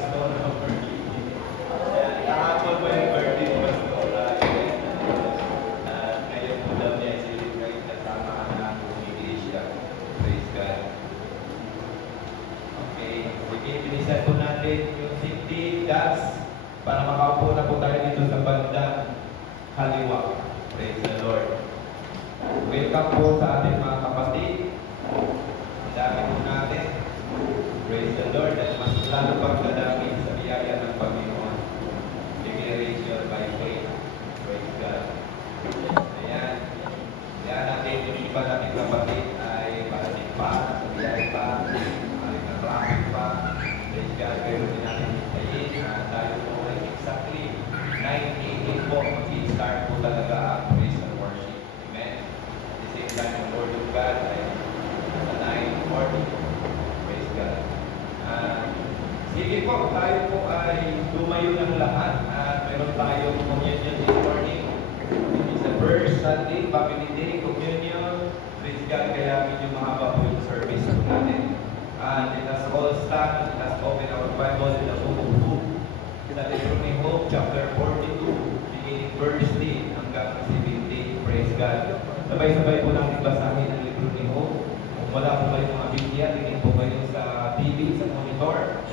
Pastor ng birthday. Kahapon po yung birthday ni Pastor. Ngayon po daw niya celebrate kasama ng iglesia. Praise God. Okay, sige, pinisan po natin yung safety gas para makaupo na po tayo dito sa bandang kaliwa. Praise the Lord. Welcome po sa ating mga kapatid. Ang dami po natin. Praise the Lord. At mas lalo pang dadami sa biyaya ng Panginoon. Declaration by faith. Praise God. Ayan. Ayan natin yung iba natin kapatid ay parating pa, sa biyaya pa, maling na traffic pa. Praise God. Pero din natin hintayin. Tayo po ay exactly 9 a.m. po. Mag-i-start po talaga ang praise and worship. Amen. At the same time, the Lord of God ay sa 9:40. Praise God. Sige po, tayo po ay lumayo ng lahat at meron tayong communion this morning. It's a first Sunday, Family Day, communion. Praise God, kaya medyo mahaba po yung service po natin. And let us all stand, let us open our Bible in the book of Luke. Sa libro ni Hope, chapter 42, beginning verse 3 hanggang 17. Praise God. Sabay-sabay po natin basahin ang libro ni Hope. Kung wala po kayo mga Biblia, tingin po kayo sa TV, sa monitor.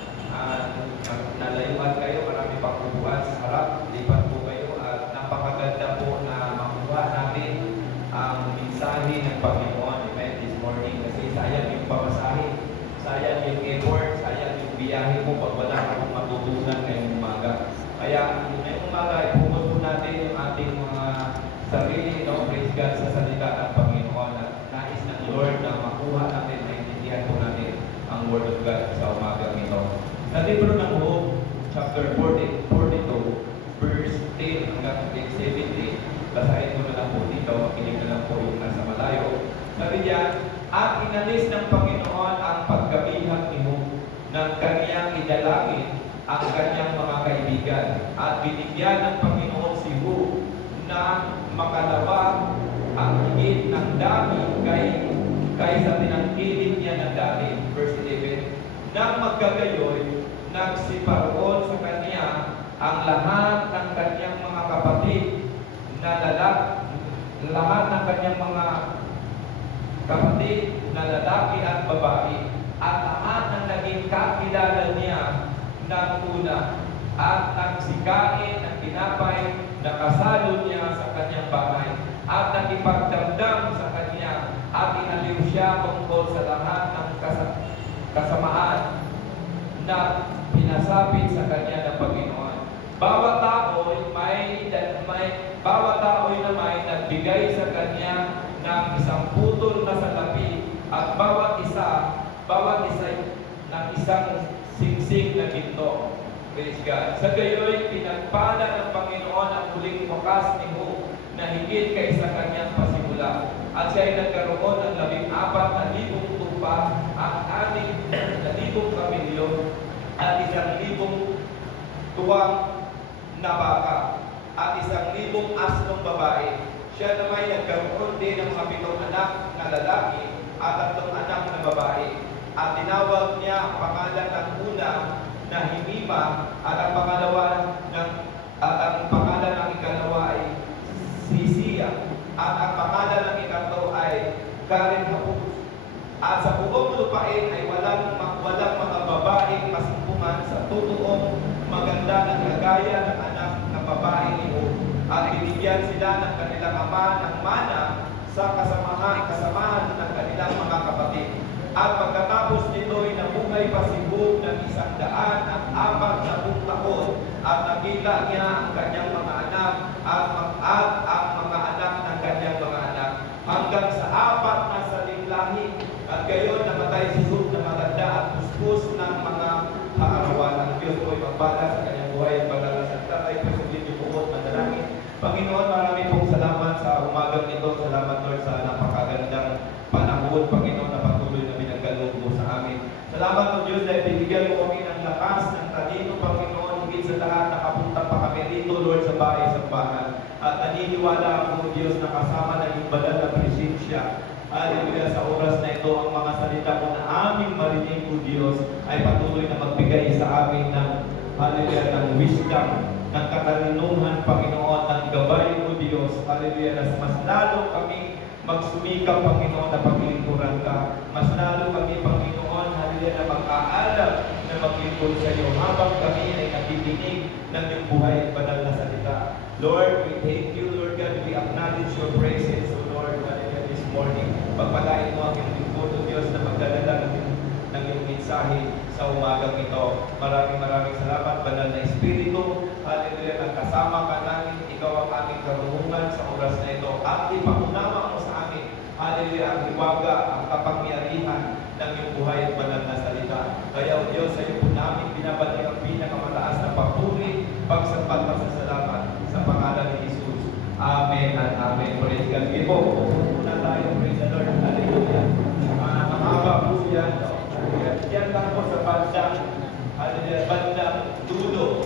Nalayuan kayo, marami pang upuan sa harap. Lipat po kayo at napakaganda po na makuha natin ang mensahe ng Panginoon. Amen. This morning kasi sayang yung pamasahe, sayang yung effort, sayang yung biyahe po pag wala akong matutunan ngayong umaga. Kaya ngayong umaga, ipugot po natin yung ating mga sarili, no? Praise God sa salita ng Panginoon at nais ng Lord na makuha natin, naintindihan po natin ang Word of God sa umaga ito. Sa libro ng Hope, chapter 42, verse 10 hanggang 17, basahin mo na lang po dito, makinig na lang po yung nasa malayo. Sabi niya, at inalis ng Panginoon ang pagkabihag ni Hope ng kanyang idalangin ang kanyang mga kaibigan at binigyan ng Panginoon si Hope na makalawa ang higit ng dami kaysa tinangkilik niya ng dami. Verse 11, nang magkagayoy, nagsiparoon sa kanya ang lahat ng kanyang mga kapatid na lahat ng kanyang mga kapatid na lalaki at babae at lahat ng naging kakilala niya ng una at nagsikain ng tinapay na kasalo niya sa kanyang bahay at nagipagdamdam sa kanya at inaliw siya tungkol sa lahat ng kasamaan na pinasapit sa kanya ng Panginoon. Bawat tao na may nagbigay sa kanya ng isang putol na salapi at bawat isa ng isang singsing na ginto. Praise God. Sa gayoy, pinagpala ng Panginoon ang huling wakas ni Hope na higit kaysa kanyang pasimula. At siya ay nagkaroon ng 14,000 tupa at 6,000 kamilyo at 1,000 tuwang na baka at 1,000 asnong babae. Siya naman nagkaroon din ng 7 anak na lalaki at 3 anak na babae. At tinawag niya ang pangalan ng una na Himima at ang pangalan ng ikalawa ay Sisia at ang pangalan ng ikatlo ay Karen Hapus. At sa buong lupain ay walang mga babaeng masumpungan sa totoong maganda ng kagaya ng anak na babae ni Hope. At binigyan sila ng kanilang ama ng mana sa kasamahan ng kanilang mga kapatid. At pagkatapos nito'y nabuhay pa si Hope ng 104 taon at nakita niya ang kanyang mga anak at ang mga anak ng kanyang mga anak hanggang sa 4 na salinglahi. At gayon namatay si Hope na matanda at puspos ng mga kaarawan. Ang Diyos po'y magbala sa kanyang buhay at paglalasagta ay presulit yung bukod manalangin. Panginoon, marami pong salamat sa umagang ito. Salamat Lord sa napakagandang panahon, Panginoon, na patuloy na binagkaloob mo sa amin. Salamat po Diyos dahil binigyan mo kami ng lakas, ng talino, Panginoon, higit sa lahat nakapunta pa kami dito, Lord, sa bahay-sambahan. At naniniwala ako, Diyos, na kasama ng iyong banal na presensya. Hallelujah, sa oras na ito, ang mga salita mo na aming marinig o Diyos, ay patuloy na magbigay sa amin ng hallelujah, ng wisdom, ng katalinuhan, Panginoon, ng gabay o Diyos, hallelujah, na mas lalo kami magsumikap, Panginoon, na paglingkuran ka. Mas lalo kami, Panginoon, hallelujah, na mag-aalam na maglingkod sa iyo habang kami ay nakikinig ng iyong buhay at banal na salita. Lord, we thank you, Lord God. We acknowledge your praises, O Lord, hallelujah, this morning. Pagpalain mo ang iyong lingkod, O Diyos, na magdadala ng iyong mensahe sa umagang ito. Maraming salamat, banal na Espiritu. Hallelujah, nagkasama ka namin. Ikaw ang aming karunungan sa oras na ito. At ipakunawa mo sa amin, hallelujah, ang hiwaga, ang kapangyarihan ng iyong buhay at banal na salita. Kaya, O Diyos, sa iyo po namin binabalik ang pinakamataas na papuri, pagsampat, pagsasalamat sa pangalan ni Jesus. Amen at amen. Praise God. Sige po, muna tayo. Praise the Lord. Hallelujah. Mahaba po yan. Yan lang po sa bandang, hallelujah, bandang dulo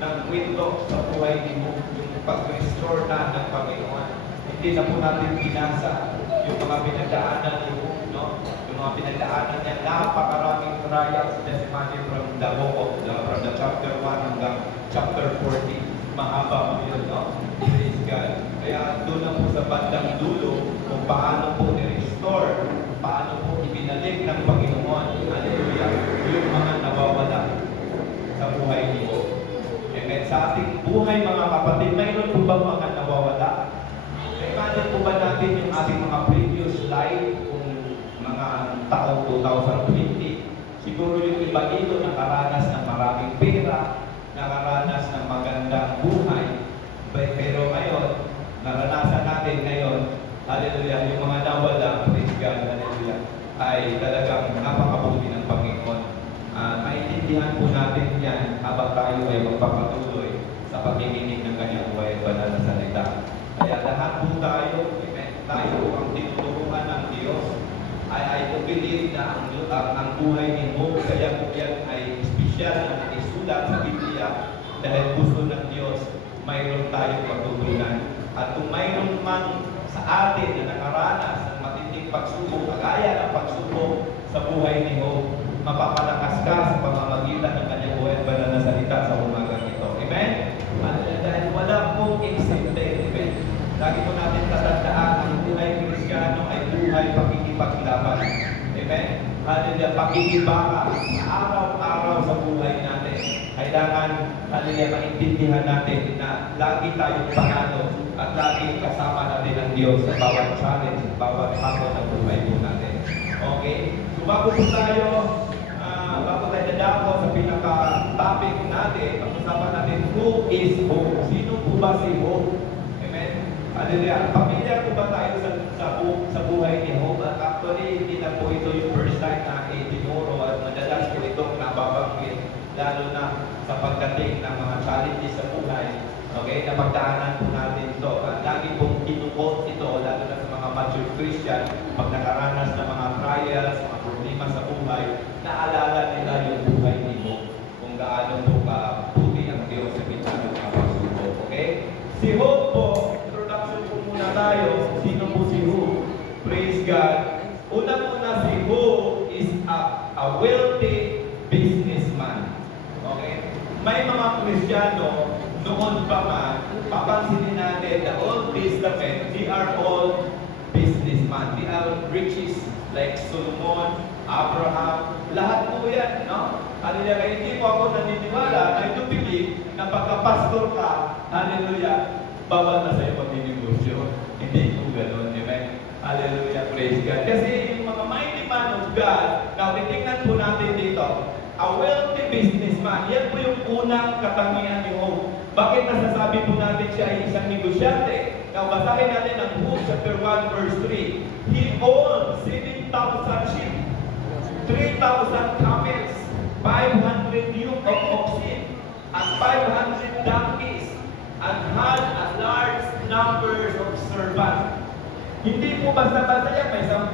ng kwento sa buhay ni mo, yung pag-restore na ng Panginoon. Hindi na po natin binasa yung mga pinagdaanan ni mo, no? Yung mga pinagdaanan niya, napakaraming trials na si Manny from the book of from the chapter 1 hanggang chapter 40. Mahaba mo yun, no? Praise God. Kaya doon na po sa bandang dulo kung paano po ni-restore, paano po ibinalik ng Panginoon, hallelujah, yung mga nawawala sa buhay niyo. Amen. Sa ating buhay, mga kapatid, mayroon po ba mga nawawala? Imagine po ba natin yung ating mga previous life, kung mga taong 2020, siguro yung iba dito nakaranas ng maraming pera, nakaranas ng magandang buhay, pero ngayon, naranasan natin ngayon, hallelujah, yung mga nawala, praise God, hallelujah, ay talagang napakabuti ng Panginoon. Maintindihan po natin yan habang tayo ay magpapatuloy sa pagkikinig ng kanyang buhay at banal na salita. Kaya lahat po tayo, amen, tayo ang tinuturuan ng Diyos, I believe na ang buhay ni Job, kaya po yan ay espesyal na naisulat sa Biblia dahil gusto ng Diyos mayroon tayong pagtutunan. At kung mayroon man sa atin na nakaranas ng matinding pagsubok, kagaya ng pagsubok sa buhay ni Job, mapapalakas ka sa pamamagitan ng kanyang buhay at banal na salita sa umagang ito. Amen? Dahil wala pong eksente. Amen? Lagi po natin tatandaan, ang buhay Kristiyano ay buhay pakikipaglaban. Amen? Hallelujah, pakikibaka sa araw-araw sa buhay natin. Kailangan, hallelujah, maintindihan natin na lagi tayong panalo at lagi kasama natin ang Diyos sa bawat challenge, bawat hapon ng buhay po natin. Okay? So bago po tayo dadako sa pinaka-topic natin, pag-usapan natin, who is Job? Sino po ba si Job? Amen? Hallelujah. Pamilyar po ba tayo sa buhay ni Job? At actually, hindi na po ito yung first time na itinuro at madalas po itong nababanggit, lalo na sa pagdating ng mga challenges sa buhay. Okay? Napagdaanan po natin ito. At lagi pong kinukot ito, lalo na sa mga mature Christian, pag nakaranas ng mga trials, mga problema sa buhay, naalala nila yung buhay ni Job, kung gaano po kabuti ang Diyos sa gitna ng mga pagsubok. Okay? Si Job po, introduction po muna tayo. Sino po si Job? Praise God. Una-una, si Job is a wealthy businessman. Okay? May mga Kristiyano, noon pa man, papansinin natin, the Old Testament, they are all businessmen. They are riches like Solomon, Abraham, lahat po yan, no? Hallelujah. Kaya hindi po ako naniniwala, I do believe na pagka-pastor ka, hallelujah, bawal na sa'yo pag-negosyo. Hindi po gano'n, amen? Hallelujah, praise God. Kasi yung mga mighty man of God, now titingnan po natin dito, a wealthy businessman, yan po yung unang katangian ni Job. Bakit nasasabi po natin siya ay isang negosyante? Now, basahin natin ang Job chapter 1 verse 3. He owned 7,000 sheep, 3,000 camels, 500 yoke of oxen, and 500 donkeys, and had a large numbers of servants. Hindi po basta-basta yan, may 10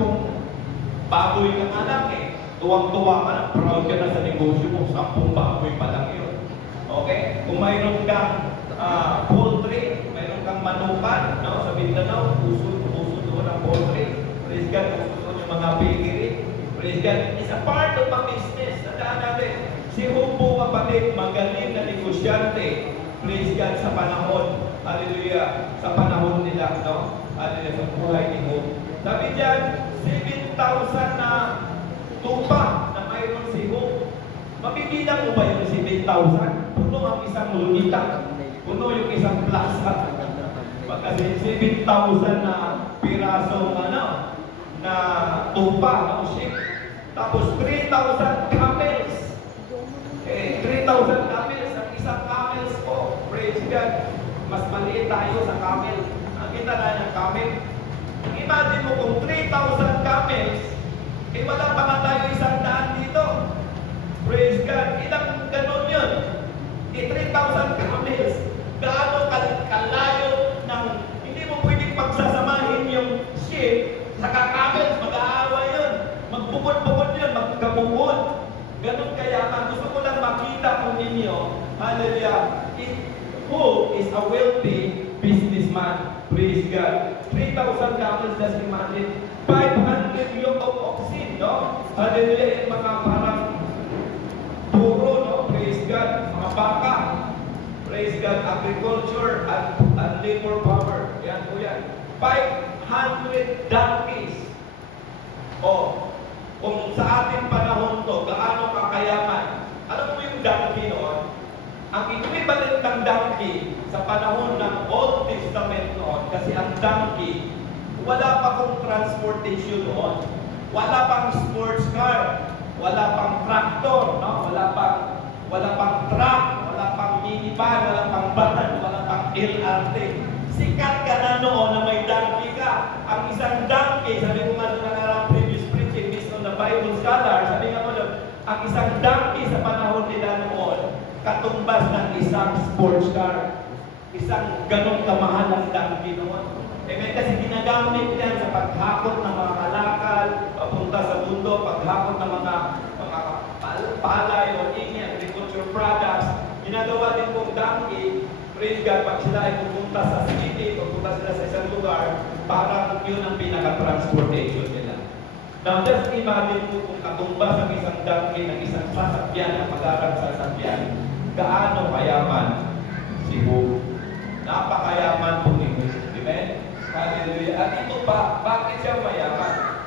baboy ng anak eh. Tuwang-tuwa ka na, proud ka na sa negosyo mo, 10 baboy pa lang yun. Okay? Kung mayroon kang poultry, mayroon kang manukan, no? Sa Mindanao, puso doon ang poultry. Praise God, puso doon yung mga piggery. Praise God. It's a part of a business. Tandaan natin, si Job po kapatid, magaling na negosyante. Praise God sa panahon. Hallelujah. Sa panahon nila, no? Hallelujah. Sa buhay ni Job. Sabi diyan, 7,000 na tupa na mayroon si Job. Mabibilang mo ba yung 7,000? Puno ang isang lunita. Puno yung isang plaza. Kasi 7,000 na pirasong na tupa, na ship. Tapos 3,000 camels. 3,000 camels. Ang isang camels po, praise God, mas maliit tayo sa camel. Ang kita na ng camel. Imagine mo kung 3,000 camels, wala pa nga tayo 100 dito. Praise God. Ilang ganon yun? 3,000 camels. Gaano kalayo ng hindi mo pwedeng pagsasamahin yung ship sa camels. Mag-aawa yun. Magbukod-bukod yun. Magkabukod. Ganon kaya gusto ko lang makita po ninyo. Hallelujah. Who is a wealthy businessman? Praise God. 3,000 camels, just imagine. 500 yoke of oxen, no? Hallelujah. Mga parang puro, no? Praise God. Mga baka. Praise God. Agriculture and labor power. Yan po yan. 500 donkeys. Kung sa ating panahon to, gaano kakayaman? Alam mo yung donkey noon? Ang equivalent ng donkey sa panahon ng Old Testament noon, kasi ang donkey, wala pa kong transportation noon. Wala pang sports car. Wala pang tractor, no? Wala pang truck, wala pang minivan, wala pang van, wala pang LRT. Sikat ka na noon na may donkey ka. Ang isang donkey, sabi ko nga doon na previous preaching based on the Bible scholar, sabi nga mo doon, ang isang donkey sa panahon nila noon, katumbas ng isang sports car. Isang ganong kamahal ang donkey noon. Kasi ginagamit yan sa paghakot ng mga kalakal, papunta sa mundo, paghakot ng mga palay o agriculture products. Ginagawa din pong donkey, praise God, pag sila ay pupunta sa city, pupunta sila sa isang lugar, parang yun ang pinaka-transportation nila. Now, just imagine mo kung katumbas ang isang donkey ng isang sasakyan, ang mag-arang sasakyan, gaano kayaman si Job. Napakayaman po ni Job. Amen? Hallelujah. At ito pa, bakit siya mayaman?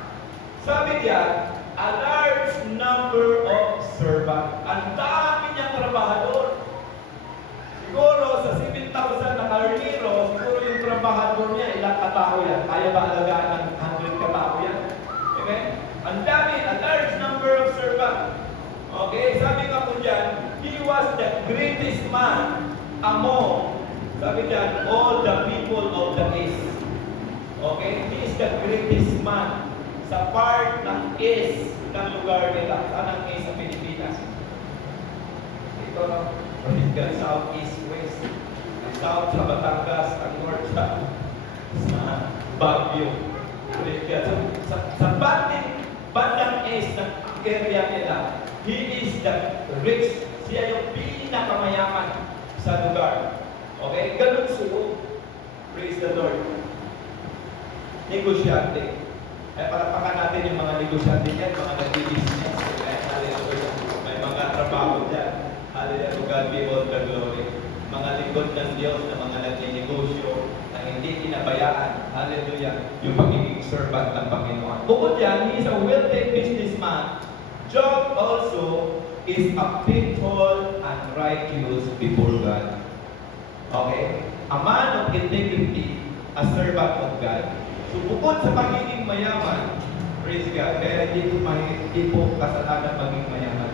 Sabi niya, a large number of servants. Ang dami niyang trabahador. Siguro sa 7,000 na karniro, siguro yung trabahador niya, ilang katao yan? Kaya ba alagaan ng 100 katao yan? Amen? Ang dami, a large number of servants. Okay, sabi nga po dyan, he was the greatest man among, sabi dyan, all the people of the east. Okay? He is the greatest man sa part ng east ng lugar nila. Saan ang east sa Pilipinas? Ito, no? South, east, west. Ang south sa Batangas, ang north sa Baguio. Sa bandang east ng area nila, he is the rich. Siya yung pinakamayaman sa lugar. Okay? Ganun siya. Praise the Lord. Negosyante. Palakpakan natin yung mga negosyante dyan, mga nag-business. Hallelujah. May mga trabaho dyan. Hallelujah. To God be all the glory. Mga lingkod ng Diyos na mga nag-negosyo na hindi pinabayaan. Hallelujah. Yung pagiging servant ng Panginoon. Bukod yan, he is a wealthy businessman. Job also is a faithful and righteous before God. Okay? A man of integrity, a servant of God. So, bukod sa pagiging mayaman, praise God, kaya hindi po kasalanan maging mayaman.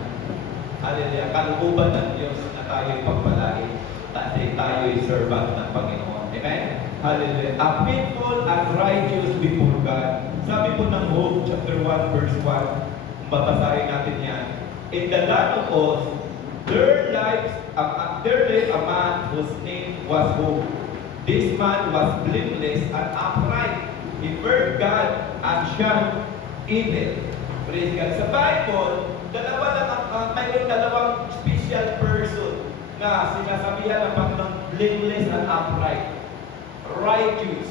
Hallelujah. Kalooban ng Diyos na tayo'y pagpalain. Kasi tayo'y servant ng Panginoon. Amen? Hallelujah. A faithful and righteous before God. Sabi po ng Job, chapter 1, verse 1, babasahin natin yan. In the land of Oz, there lived a man whose name was Job. This man was blameless and upright. He feared God and shunned evil. Praise God. Sa Bible, mayroon dalawang special person na sinasabihan ng Panginoon, blameless and upright. Righteous.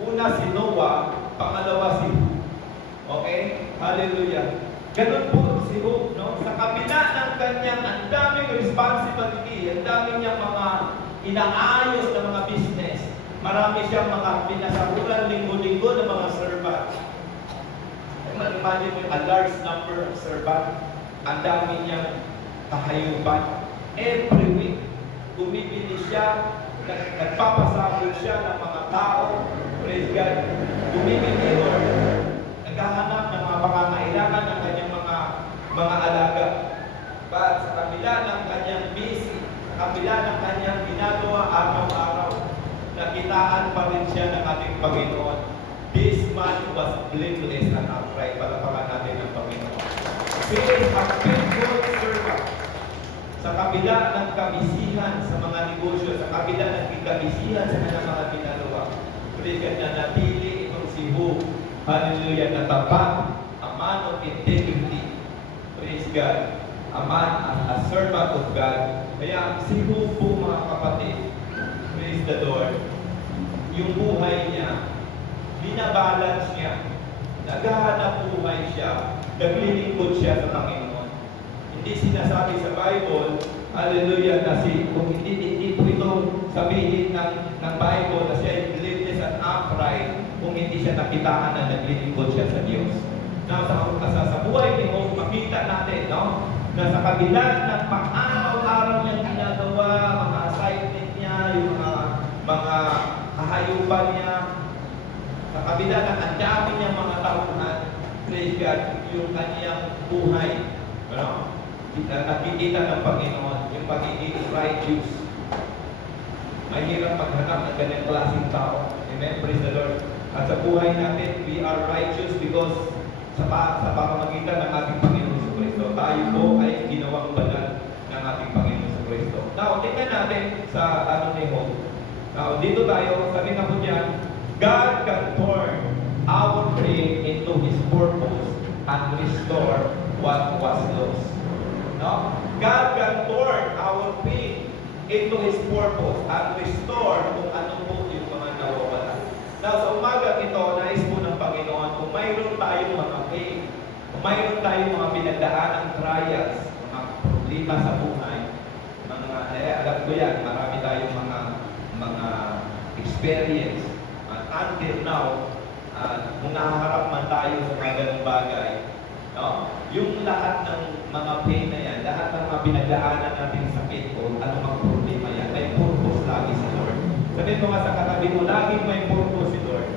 Una si Noah, pangalawa si Job. Okay? Hallelujah. Ganun po si Hope, no? Sa kabila ng kanyang ang daming responsibility, ang daming niyang mga inaayos na mga business, marami siyang mga pinasahuran linggo-linggo ng mga servant. Imagine mo a large number of servant, ang dami niyang kahayupan. Every week, bumibili siya, nagpapasabot siya ng mga tao, praise God, bumibili or naghahanap ng mga pangangailangan ng kanyang mga alaga. But sa kabila ng kanyang busy, sa kabila ng kanyang ginagawa araw-araw, nakitaan pa rin siya ng ating Panginoon. This man was blameless and upright. Palapakan natin ang Panginoon. He is a faithful servant. Sa kabila ng kabisihan sa mga negosyo, sa kabila ng kabisihan sa kanyang mga ginagawa, praise God, na natili itong si Hu, hallelujah, na tapat, a man of integrity, praise God, a man, a servant of God. Kaya si Hu po, mga kapatid, praise the Lord, yung buhay niya, binabalance niya, naghahanap buhay siya, naglilingkod siya sa Panginoon. Hindi sinasabi sa Bible, hallelujah, na kung hindi po ito sabihin ng Bible na siya ay blameless and upright, kung hindi siya nakitaan na naglilingkod siya sa Diyos. Now, sa buhay ni Job, makita natin, no? Na sa kabila ng pang-araw-araw niyang ginagawa, mga assignment niya, yung mga kahayupan niya, sa kabila ng ang dami niyang mga tauhan, praise God, yung kanyang buhay, no? Nakikita ng Panginoon yung pagiging righteous. Mahirap maghanap ng ganyan klaseng tao. Amen? Praise the Lord. At sa buhay natin, we are righteous because sa pamamagitan ng ating Panginoon sa Kristo. Tayo po ay ginawang banal ng ating Panginoon sa Kristo. Now, tingnan natin sa ni Job. Now, dito tayo, sabi na po niya, God can turn our pain into His purpose and restore what was lost. No? God can turn our pain into His purpose and restore kung ano po yung mga nawawala. Now, sa umaga ito, nais po ng Panginoon, kung mayroon tayong mga pain, kung mayroon tayong mga pinagdaanang trials, mga problema sa buhay, alam ko yan, marami tayong mga experience. Until now, kung nahaharap man tayo sa mga ganong bagay, no? Yung lahat ng mga pain na yan, lahat ng mga pinagdaanan natin sakit o anumang problema yan, may purpose lagi si Lord. Sabihin mo nga sa katabi mo, laging may purpose si Lord.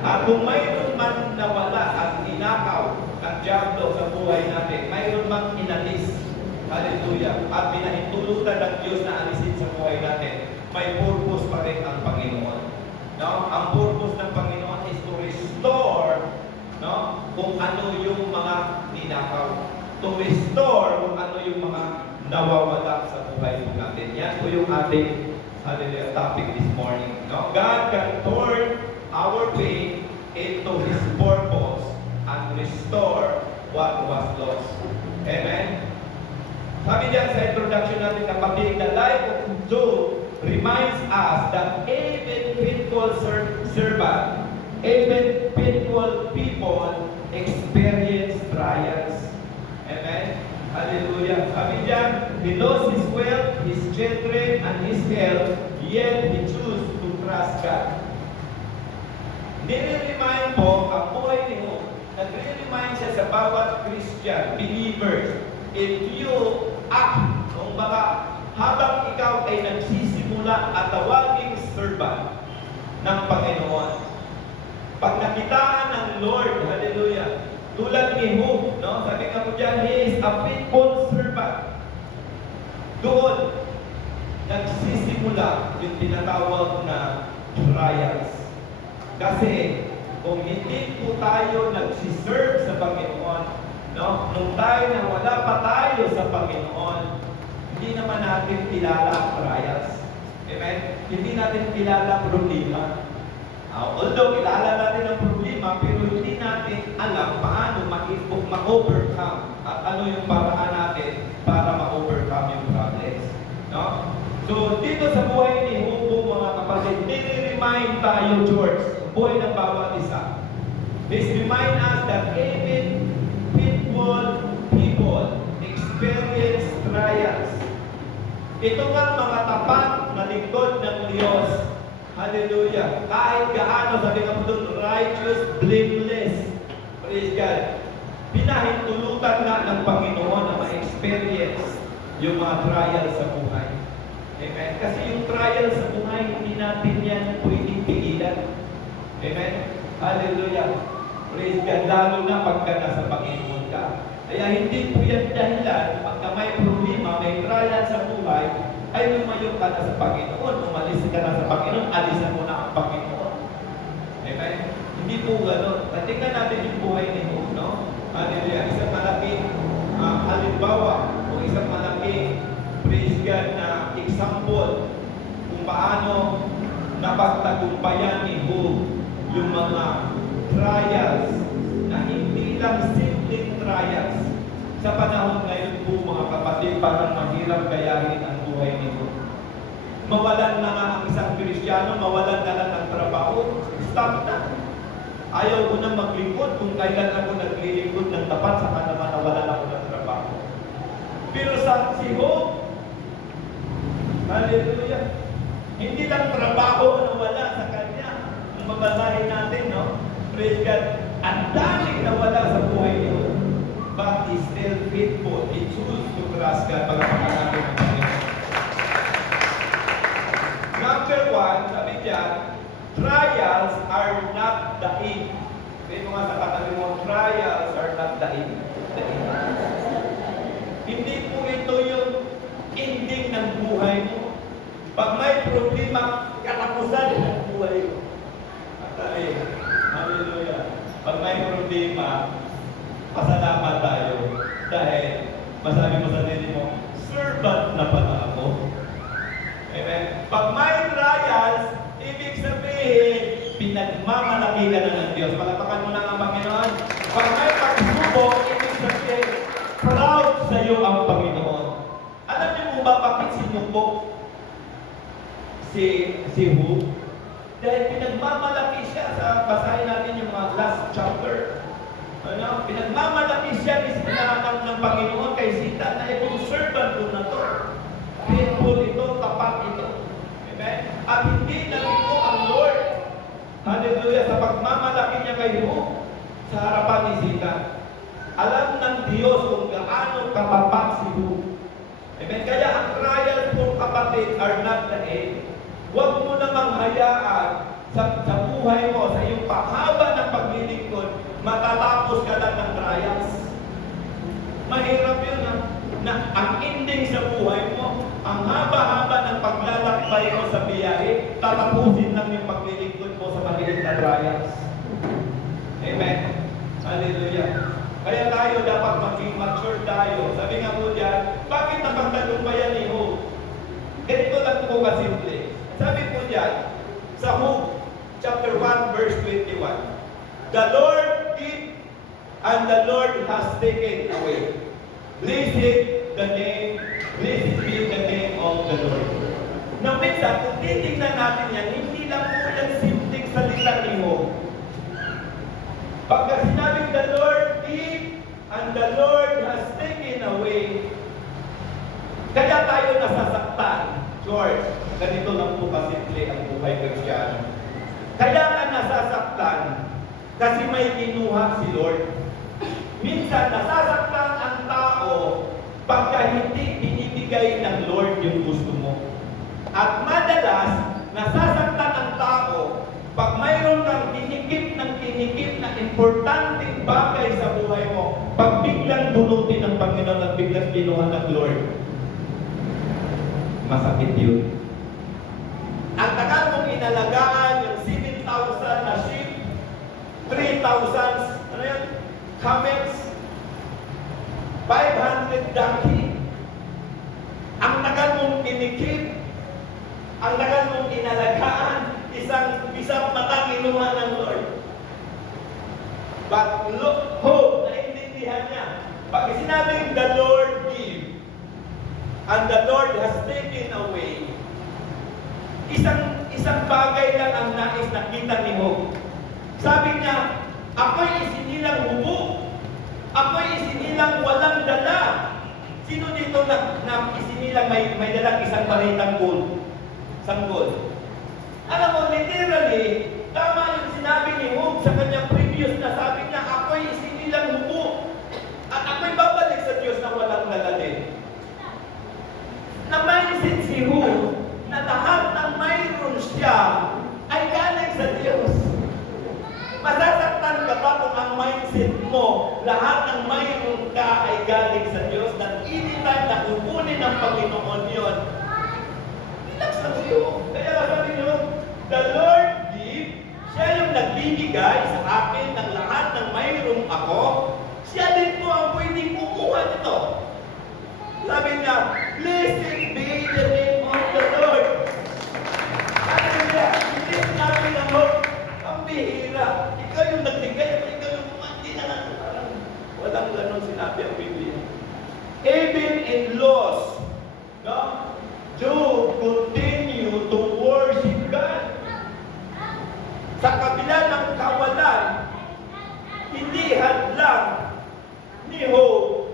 At kung mayroon man nawala at inakaw ng diablo sa buhay natin, mayroon mang inalis, hallelujah, at pinahintulutan ng Diyos na alisin sa buhay natin, may purpose pa rin ang Panginoon. No? Ang purpose ng Panginoon is to restore, no? Kung ano yung mga ninakaw. To restore kung ano yung mga nawawala sa buhay natin. Yan po yung ating topic this morning. No? God can turn our pain into His purpose and restore what was lost. Amen? Sabi diyan sa introduction natin, kapatid, the life of Job reminds us that even faithful servant, even faithful people experience trials. Amen? Hallelujah. Sabi diyan, he lost his wealth, his children, and his health, yet he chose to trust God. Nire-remind po ang buhay ni Job, nagre-remind siya sa bawat Christian, believers, if you act, kung baka habang ikaw ay nagsisimula at tawaging servant ng Panginoon, pag nakitaan ng Lord, hallelujah, tulad ni Job, no? Sabi nga po dyan, he is a faithful servant. Doon, nagsisimula yung tinatawag na trials. Kasi, kung hindi po tayo nagsiserve sa Panginoon, no? Nung tayo na wala pa tayo sa Panginoon, hindi naman natin kilala ang trials. Amen? Hindi natin kilala ang problema. Although kilala natin ang problema, pero hindi natin alam paano ma-overcome at ano yung paraan natin para ma-overcome yung problems. No? So, dito sa buhay ni Job, mga kapatid, nire-remind tayo, George, buhay ng bawat isa. This remind us that even faithful trials. Ito nga mga tapat na lingkod ng Diyos. Hallelujah. Kahit gaano, sabi nga po doon, righteous, blameless. Praise God. Pinahintulutan nga ng Panginoon na ma-experience yung mga trials sa buhay. Amen. Kasi yung trials sa buhay, hindi natin yan pwedeng pigilan. Amen. Hallelujah. Praise God. Lalo na pagka nasa Panginoon ka. Kaya hindi po yan dahilan, pagka may problema, may trial sa buhay, ay lumayo ka na sa Panginoon. Umalis ka na sa Panginoon, alisan mo na ang Panginoon. Amen? Hindi po gano'n. Tingnan natin yung buhay ni Job, no? Hallelujah. Isang malaking halimbawa o isang malaking praise God na example kung paano napagtagumpayan ni Job yung mga trials na hindi lang simpleng trials. Sa panahon ngayon po mga kapatid, parang mahirap gayahin ang buhay ni Job. Mawalan na nga ang isang Kristiyano, mawalan na lang ng trabaho, stop na. Ayaw ko na maglingkod kung kailan ako naglilingkod ng tapat, saka naman nawalan ako ng trabaho. Pero sa si Job, hallelujah, hindi lang trabaho na wala sa kanya. Kung mabasahin natin, no? Praise God, ang daming nawala sa buhay niyo. But He still faithful. He choose to trust God. Pagkakas natin ang Panginoon. Number 1, sabi niya, trials are not the end. Sabi mo nga sa katabi mo, trials are not the end. The end. Hindi po ito yung ending ng buhay mo. Pag may problema, katapusan ng buhay mo. At sabi, hallelujah. Pag may problema, pasalamat tayo. Dahil, masabi mo sa sarili mo, servant na pala ako. Amen? Pag may trials, ibig sabihin, pinagmamalaki ka na ng Diyos. Palapakan mo na ang Panginoon. Pag may pagsubok, ibig sabihin, proud sa iyo ang Panginoon. Alam niyo mo ba bakit sinubok si Job? Dahil pinagmamalaki siya sa basahin natin yung mga last chapter. Ano? Pinagmamalaki siya ng Panginoon kay Sita na itong servant ko na to. Faithful ito, tapat ito. Amen? At hindi lang ito ang Lord. Hallelujah. Sa pagmamalaki niya kay Job sa harapan ni Sita. Alam ng Diyos kung gaano katapat si Job. Amen? Kaya ang trial po kapatid are not the end. Huwag mo namang hayaan sa buhay mo, sa iyong pahaba ng paglilingkod, matatapos ka lang ng trials. Mahirap yun na ang ending sa buhay mo, ang haba-haba ng paglalakbay mo sa biyahe, tatapusin lang yung paglilingkod mo sa maliit na trials. Amen? Hallelujah. Kaya tayo dapat maging mature tayo. Sabi nga po dyan, bakit napagtagumpayan ni Job? Ganito lang po kasimple. Sabi po dyan, sa Job, chapter 1, verse 21, the Lord give, and the Lord has taken away. Blessed be the name of the Lord. Na minsan, kung titignan natin yan, hindi lang po yan simpleng salita ni Job. Pagka sinabing the Lord give, and the Lord has taken away, kaya tayo nasasaktan. George, ganito lang po kasimple ang buhay Kristiyano. Kaya ka nasasaktan kasi may kinuha si Lord. Minsan nasasaktan ang tao pagka hindi binibigay ng Lord yung gusto mo. At madalas, nasasaktan ang tao pag mayroon kang kinikip na importanteng bagay sa buhay mo, pag biglang dunutin ng Panginoon at biglang kinuha ng Lord. Masakit yun. Ang tagal mong inalagaan yung 7,000 na sheep, 3,000, ano yun? Camels, 500 donkey. Ang tagal mong kinikip, ang tagal mong inalagaan, isang matang inuha ng Lord. But look, hope, naintindihan niya. Pag sinabing the Lord give, and the Lord has taken away, isang bagay lang ang nais nakita ni Job. Sabi niya, ako'y isinilang hubog. Ako'y isinilang walang dala. Sino dito na isinilang may dalang isang balitang gold. Isang gold. Alam mo, literally, tama yung sinabi ni Job sa kanyang previous na sabi niya, ako'y isinilang hubo. At ako'y babalik sa Diyos na walang lalalin. Na-mindset si Job na lahat ng mayroon siya ay galing sa Diyos. Masasaktan ka ba kung ang mindset mo, lahat ng mayroon ka ay galing sa Diyos, na anytime na kukunin ng Panginoon yun, relax lang siyo. Kaya sabi niyo, the Lord give, siya yung nagbibigay sa akin ng lahat ng mayroon ako, siya din po ang pwedeng kumuha nito. Sabi niya, blessed be the name of the Lord. Hallelujah. Hindi sinabi ng Lord, ang bihira. Ikaw yung nagbigay, ikaw yung kumandi na lang. Parang walang ganon sinabi ang Biblia. Even in loss, no? Job continue to worship God. Sa kabila ng kawalan, hindi hadlang ni Job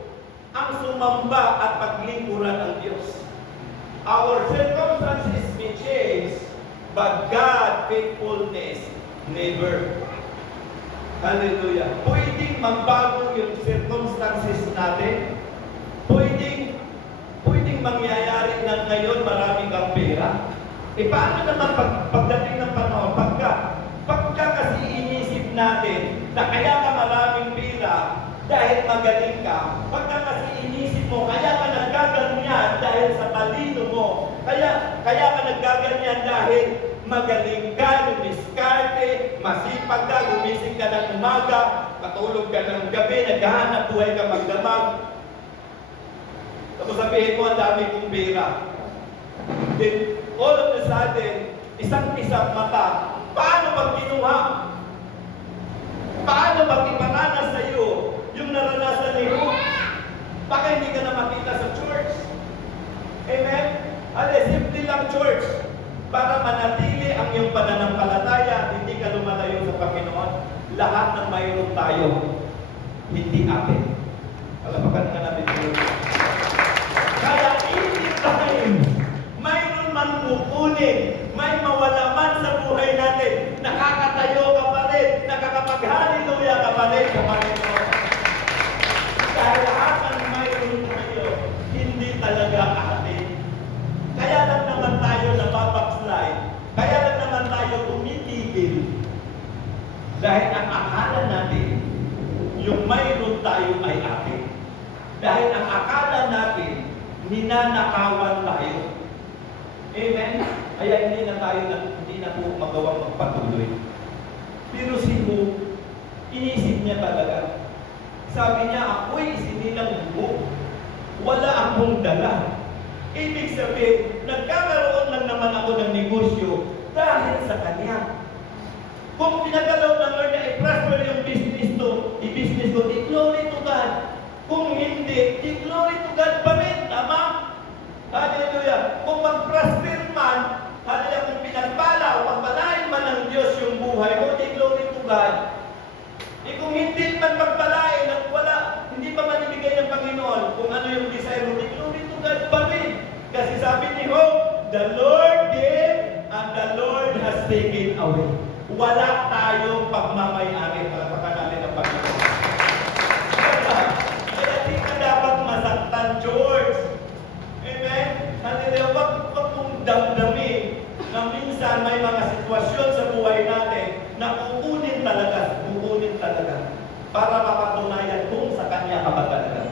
ang sumamba at paglingkuran ng Diyos. Our circumstances may change, but God's faithfulness never. Hallelujah. Pwedeng magbago yung circumstances natin. Pwedeng mangyayari na ngayon maraming kang pera. E paano naman pagdating ng panahon, pagka kasi inisip natin na kaya ka maraming pera dahil magaling ka, pagka kasi inisip mo, kaya ka naggaganyan dahil sa talino mo, kaya ka naggaganyan dahil magaling ka, lumiskarte, masipag ka, gumising ka ng umaga, matulog ka ng gabi, naghahanap buhay ka magdamag. Tapos sabihin mo, ang dami kong pera. Then, all of a sudden, isang mata, paano pag kinuha? Paano pag iparanas sa iyo yung naranasan ni Job? Baka hindi ka na makita sa church. Amen? Simple lang church. Para manatili ang iyong pananampalataya, hindi ka lumalayo sa Panginoon. Lahat ng mayroon tayo, hindi atin. Palapakan ka natin yun. Kaya anytime, mayroon man kukunin, may mawala man sa buhay natin, nakakatayo ka pa rin, nakakapag-hallelujah ka pa rin sa Panginoon. Dahil lahat ng mayroon tayo, hindi talaga atin. Kaya lang naman tayo nababackslide. Kaya lang naman tayo tumitigil. Dahil ang akala natin, yung mayroon tayo ay atin. Dahil ang akala natin, ninanakawan tayo. Amen? Kaya hindi na po magawang magpatuloy. Pero si Job, inisip niya talaga. Sabi niya, ako'y isinilang buo. Wala akong dala. Ibig sabihin, nagkakaroon lang naman ako ng negosyo dahil sa Kanya. Kung pinagalaw ng Lord na i-prosper yung i-business ko, i-glory to God. Kung hindi, i-glory to God pa rin. Tama? Hallelujah. Kung mag-prosper man, hallelujah, kung pinagpala o pagpalain man ng Diyos yung buhay mo, i-glory to God. Kung hindi man pagpalain at wala, hindi pa manibigay ng Panginoon kung ano yung desire mo, i-glory to God pa rin. Kasi sabi ni Job, the Lord gave and the Lord has taken away. Wala tayong pagmamayari. Palapakan natin ang Panginoon. Kaya di ka dapat masaktan, George. Amen? Hallelujah. Wag mong damdamin na minsan may mga sitwasyon sa buhay natin na kukunin talaga para mapatunayan kung sa Kanya ka ba talaga.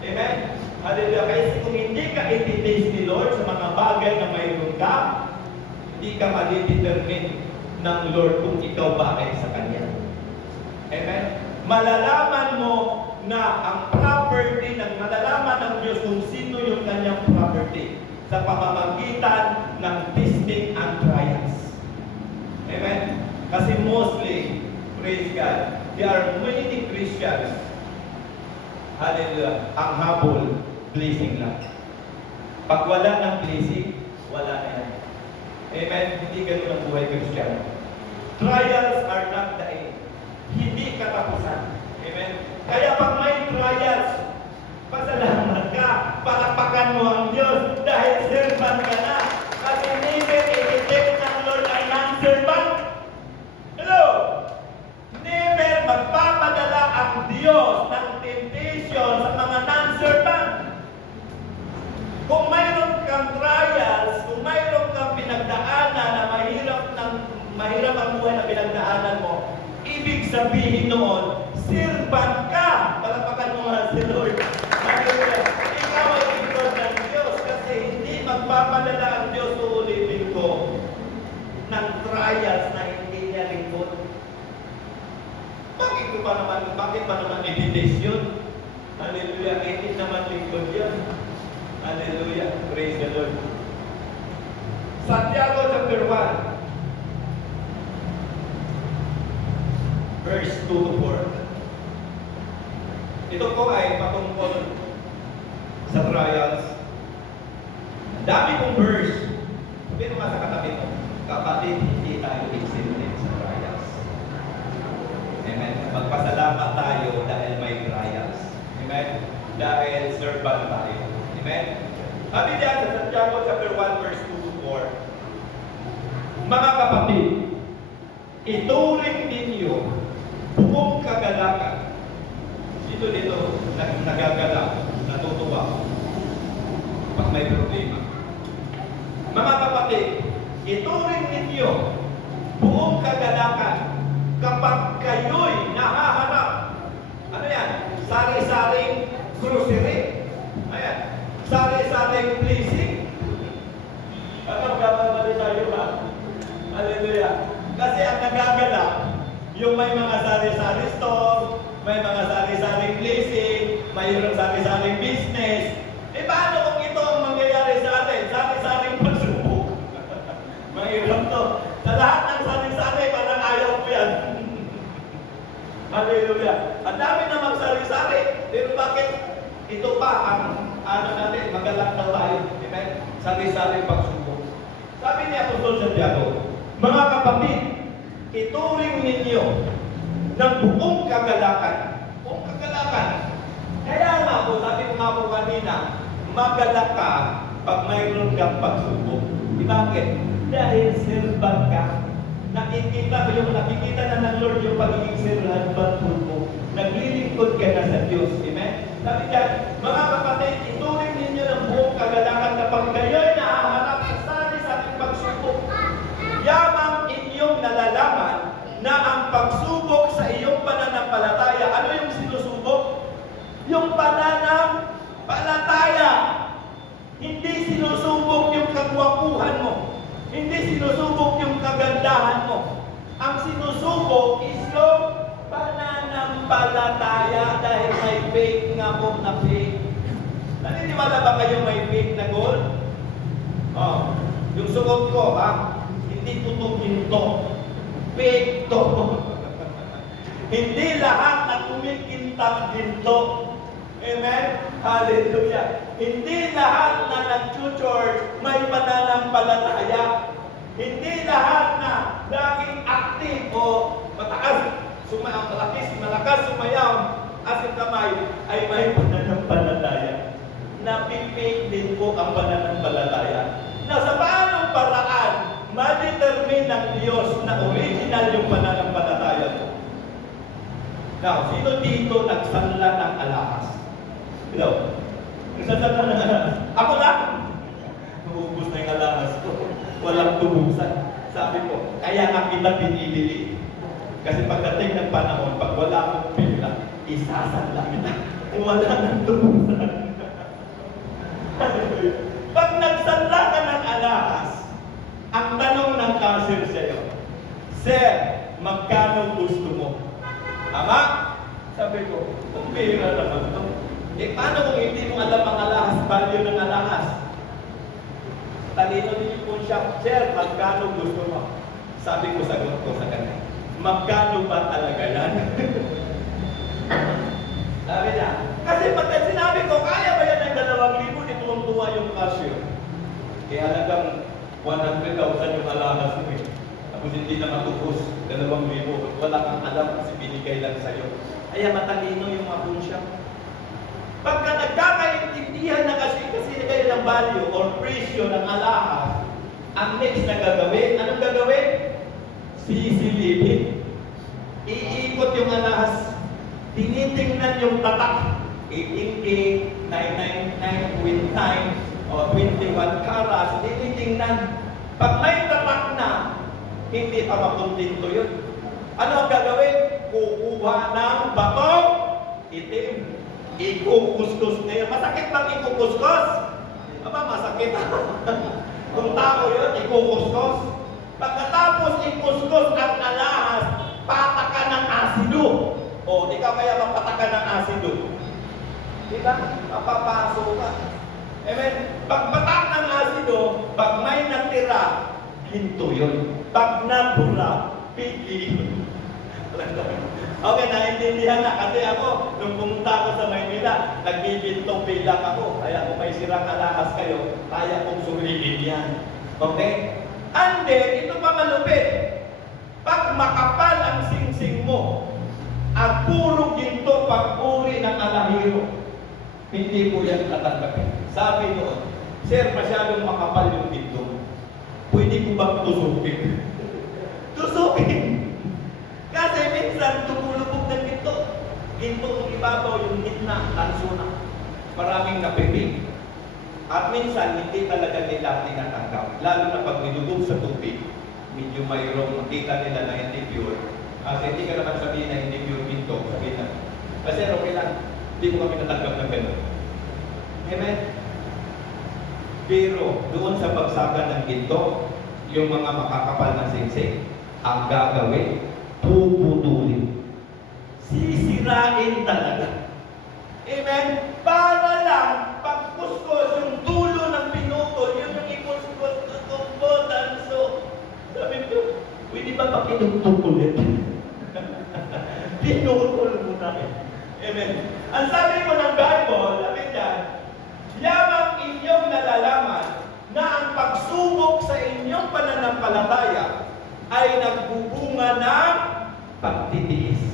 Amen? Hallelujah. Kaya kung hindi ka i-taste ni Lord sa mga bagay na mayroon ka, hindi ka mali-determine ng Lord kung ikaw ba ay sa Kanya. Amen? Malalaman mo na ang property malalaman ng Diyos kung sino yung Kanyang property sa pamamagitan ng testing and trials. Amen? Kasi mostly, praise God, there are many Christians, hallelujah, ang habol, blessing lang. Pag wala ng blessing, wala na yan. Amen? Hindi ganun ang buhay Kristiyano. Trials are not the end. Hindi katapusan. Amen? Kaya pag may trials, pasalamat ka. palapakan mo ang Diyos dahil servant ka na. Kasi never i-detect ng Lord ang non-servant. Hello? Never magpapadala ang Diyos ng temptation sa mga non-servant. Kung mayroon kang trials, kung mayroon kang pinagdaanan na mahirap ang buhay na pinagdaanan mo, ibig sabihin noon, servant ka. Palapakan mo nga si Lord. Hallelujah. Ikaw ay lingkod ng Diyos kasi hindi magpapadala ang Diyos sa ulitin ko ng trials na hindi niya lingkod. Bakit pa naman i-didays yun? Hallelujah. Hindi naman lingkod yun. Hallelujah. Praise the Lord. Santiago chapter 1. Verse 2 to 4. Ito po ay patungkol sa trials. Ang dami kong verse. Sabihin mo nga sa katabi mo, kapatid, hindi tayo exempted sa trials. Amen. Magpasalamat tayo dahil may trials. Amen. Dahil servant tayo. Amen. Sabi diyan sa Santiago chapter 1 verse 2 to 4. Mga kapatid, ituring ninyo buong kagalakan. Sino dito nagagalak, natutuwa pag may problema? Mga kapatid, ituring ninyo buong kagalakan kapag kayo'y nahaharap. Ano yan? Sari-saring grocery. Ayan. Sari-saring blessing. Ano gagawin tayo ba? Hallelujah. Kasi ang nagagalak, yung may mga sari-sari store, may mga sari-saring blessing, mayroong sari-saring business. Eh paano kung ito ang mangyayari sa atin? Sari-saring pagsubok. Mahirap to. Sa lahat ng sari-sari, parang ayaw ko yan. Hallelujah. Ang dami na magsari-sari. Pero bakit ito pa ang natin, magalak daw tayo. Amen? Sari-saring pagsubok. Sabi ni Apostol Santiago, mga kapatid, ituring ninyo ng buong kagalakan. Buong kagalakan. Kaya nga po, sabi ko nga po kanina, magalak ka pag mayroon kang pagsubok. Bakit? Dahil servant ka. Nakikita na ng Lord yung pagiging servant mo. Naglilingkod ka na sa Diyos. Amen? Sabi dyan, mga kapatid, ituring ninyo ng buong kagalakan kapag kayo'y nahaharap sa sari-saring pagsubok. Yamang inyong nalalaman na ang pagsubok sa iyong pananampalataya, ano yung sinusubok? Yung pananampalataya. Hindi sinusubok yung kagwapuhan mo. Hindi sinusubok yung kagandahan mo. Ang sinusubok is yung pananampalataya dahil may faith nga po na faith. Naniniwala ba kayo may faith na gold? Oh, yung sugot ko, hindi ko ito ginto. Faith to. Hindi lahat na kumikintang ginto. Amen? Hallelujah. Hindi lahat na nag-church may pananampalataya. Hindi lahat na laging active o mataas, malakas sumayaw as in kamay ay may pananampalataya. Napipig din po ang pananampalataya. Na sa paanong paraan ma-determine ng Diyos na original yung pananampalataya mo? Now, sino dito nagsanla ng alahas? Hello? Nagsanla ng alahas? Ako lang! Naubos na yung alahas ko. Walang tubusan. Sabi ko, kaya nga kita binibili. Kasi pagdating ng panahon, pag wala akong pila, isasanla kita. Wala nang tubusan. Pag nagsanla ka ng alahas, ang tanong ng cashier sa'yo, Sir, magkano gusto mo? Tama? Sabi ko, kung pera naman ito. Eh, paano kung hindi mo alam ang alahas, value ng alahas? Talino niyo po siya, Sir, magkano gusto mo? Sabi ko, sagot ko sa kanya, magkano ba talaga yan? Sabi niya, kasi pag sinabi ko, kaya ba yan ng 2,000, ituwang-tuwa yung cashier. Kaya halagang 100,000 yung alahas mo eh. Tapos hindi na matubos, 2,000. Wala kang alam kasi binigay lang sa'yo. Kaya matalino yung mapunsya. Pagka nagkakaintindihan na kasi value or presyo ng alahas, ang next na gagawin, anong gagawin? Sisilipin. Iikot yung alahas. Tinitingnan yung tatak. 18K, 999 with time, o 21 carats. Tinitingnan. Pag may tatak na, hindi pa mapuntinto yun. Ano ang gagawin? Kukuha ng batong itim. Ikukuskus na yun. Masakit bang ikukuskus? Aba, masakit. Kung tao yun, ikukuskus. Pagkatapos ikuskus ang alahas, patakan ng asido. O, di ka kaya mapatakan ng asido. Di ba? Mapapasok ka. Amen? Pag patak ng asido, pag may natira, ginto yun. Pag nabura, pigi yun. Okay, naintindihan na. Kasi ako, nung pumunta ako sa Maynila, nagbibintong pilak ako. Kaya kung may sirang alahas kayo, kaya kong sulipin yan. Okay? And then, ito pa malupit. Pag makapal ang singsing mo, at puro ginto pag-uri ng alahiro, hindi po yan tatanggapin. Sabi noon, Sir, masyadong makapal yung ginto. Pwede ko bang tusukin? Tusukin! Kasi minsan, tumulubog ng ginto. Ginto ang ibabaw, yung gitna, tansuna. Maraming napipig. At minsan, hindi talaga nila tinatanggap. Lalo na pag nilubog sa tubig, medyo mayroong makita nila na hindi pure. Kasi hindi ka naman sabihin na hindi pure ginto. Sabihin na, kasi okay lang, hindi mo kami natanggap ng gano'n. Amen? Pero doon sa bagsakan ng ginto, yung mga makakapal na singsing, ang gagawin, puputulin. Sisirain talaga. Amen? Para lang, pagkuskus, yung dulo ng pinutol, yun yung ikuskus, tutumbotan. So, sabi ko, pwede ba pakinutol ulit? Pinutol mo na eh. Amen? Ang sabi ko ng Bible, sabi dyan, yamang inyong nalalaman na ang pagsubok sa inyong pananampalataya ay nagbubunga ng pagtitiis.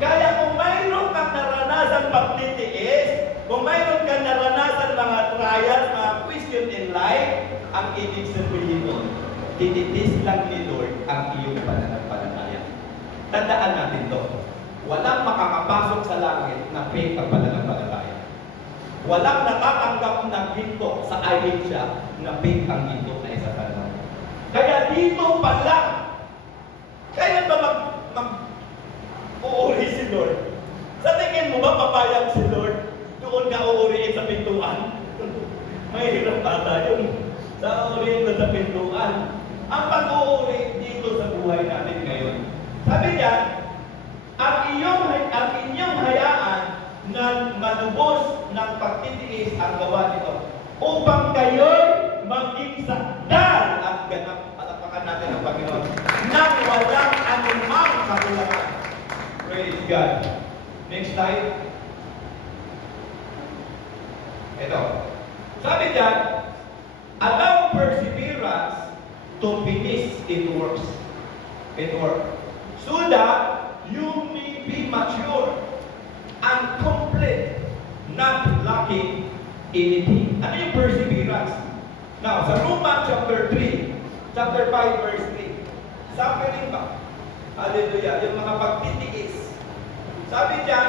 Kaya kung mayroon kang naranasan pagtitiis, kung mayroon kang naranasan mga trials, mga question in life, ang ibig sabihin nun, tinitis lang ni Lord ang iyong pananampalataya. Tandaan natin to. Walang makakapasok sa langit na fake ang pananampalataya. Walang nakatanggap ng ginto sa ahensya na fake ang ginto na isa sa Lord. Kaya dito pa lang, kailan ba uuri si Lord? Sa tingin mo ba papayag si Lord? Doon ka uuriin sa pintuan? Mahirap ata yun. Sa uuriin ka sa pintuan. Ang pag-uuri dito sa buhay natin ngayon. Sabi niya, ang inyong hayaan na malubos ng pagtitiis ang gawa nito upang kayo'y maging sakdal at ganap. Palapakan natin ang Panginoon nang walang anumang kakulangan. Praise God. Next slide. Ito. Sabi dyan, allow perseverance to finish its works. So that you may be mature and complete, not lacking anything. Ano yung perseverance? Now, sa Romans chapter 5, verse 3. Suffering ba? Hallelujah. Yung mga pagtitiis. Sabi dyan,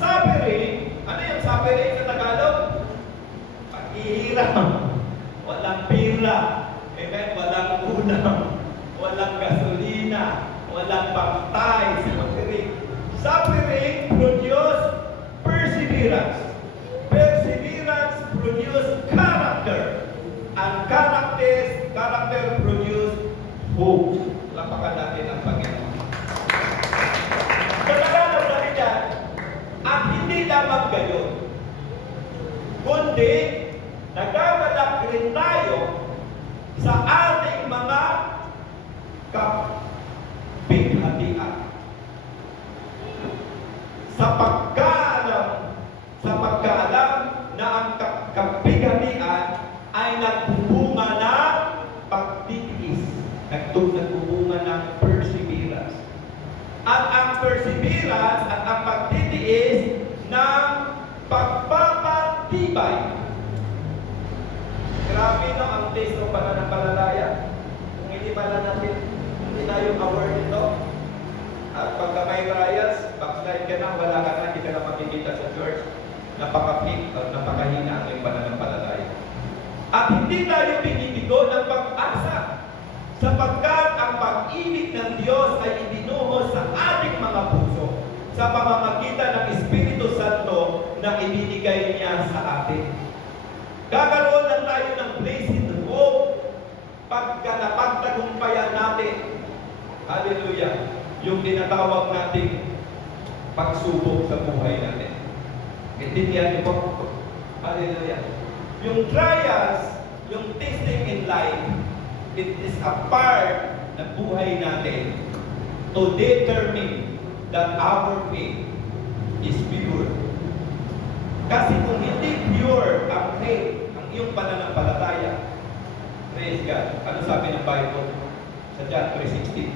suffering, ano yung suffering sa Tagalog? Paghihirap. Walang pira. Amen? Walang ulam. Walang gasolina. Walang pangtay sa suffering. Suffering produce perseverance. Perseverance produce character. And character produce hope. Lapakan natin ang Panginoon. Sa Tagalog sabi dyan, at hindi lamang gayon, kundi nagagalak rin tayo sa ating mga kapighatian. Sa pagkaalam na ang kapighatian ay nagbubunga ng pagtitiis. Nagbubunga ng perseverance. At ang perseverance at ang pagtitiis ng pagpapatibay. Grabe no ang taste ng pananampalataya. Kung hindi pala natin, hindi tayo aware nito. At pagka may trials, backslide ka na, wala ka na, hindi ka na makikita sa church. Napaka-peak at napakahina ang iyong pananampalataya. At hindi tayo binibigo ng pag-asa sapagkat ang pag-ibig ng Diyos ay ibinuhos sa ating mga puso sa pamamagitan ng Espiritu Santo na ibinigay niya sa atin. Kakaroon lang tayo ng place in hope pagka napagtagumpayan natin. Hallelujah! Yung tinatawag nating pagsubok sa buhay natin. Intindihan niyo po? Hallelujah! Yung trials, yung testing in life, it is a part ng buhay natin to determine that our faith is pure. Kasi kung hindi pure ang faith, ang iyong pananampalataya, praise God, ano sabi ng Bible sa John 3:16?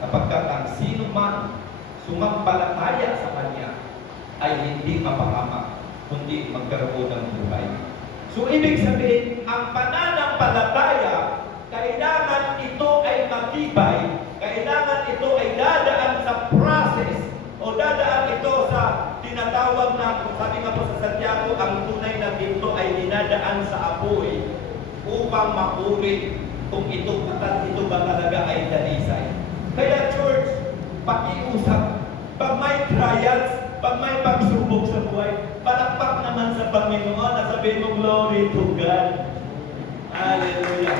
Kapagkat ang sino man sumampalataya sa Kanya ay hindi mapahamak, kundi magkaroon ng buhay. So, ibig sabihin, ang pananampalataya, kailangan ito ay matibay, kailangan ito ay dadaan sa process, o dadaan ito sa tinatawag na, sabi nga po sa Santiago, ang tunay na ginto ay dinadaan sa apoy upang mapuri kung ito ba talaga ay dalisay. Kaya church, pakiusap, pag may trials, pag may pagsubok sa buhay, palakpak naman sa Panginoon at sabihin mo, glory to God. Hallelujah.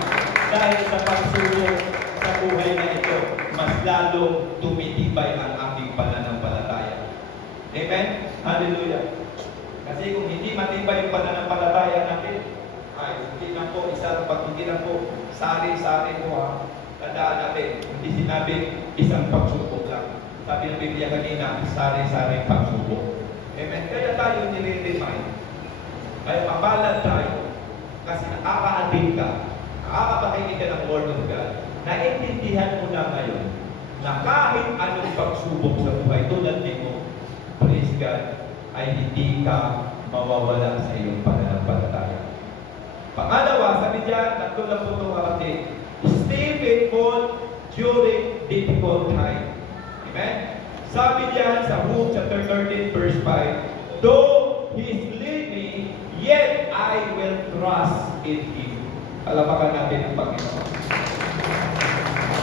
Dahil sa pagsubok sa buhay na ito, mas lalong tumitibay ang aking pananampalataya. Amen? Hallelujah. Kasi kung hindi matibay yung pananampalataya natin, ay hindi na po, pag hindi na po, sari-sari po ha. Tandaan natin, hindi sinabing isang pagsubok lang. Sabi ng Biblia kanina, sari-sari pagsubok. Amen? Kaya tayo nire-remind. Kaya mapalad tayo. Kasi nakaka-ating ka. Nakakapakinig ka ng Word of God. Naintindihan mo na ngayon na kahit anong pagsubok sa buhay tulad mo, praise God, ay hindi ka mawawala sa iyong pananampalataya. Pangalawa, sabi diyan, tatlo lang po itong kapatid, stay faithful during difficult time. Amen? Sabi diyan sa Luke chapter 13 verse 5, though he slay me, yet I will trust in him. Alapakan natin ang Panginoon.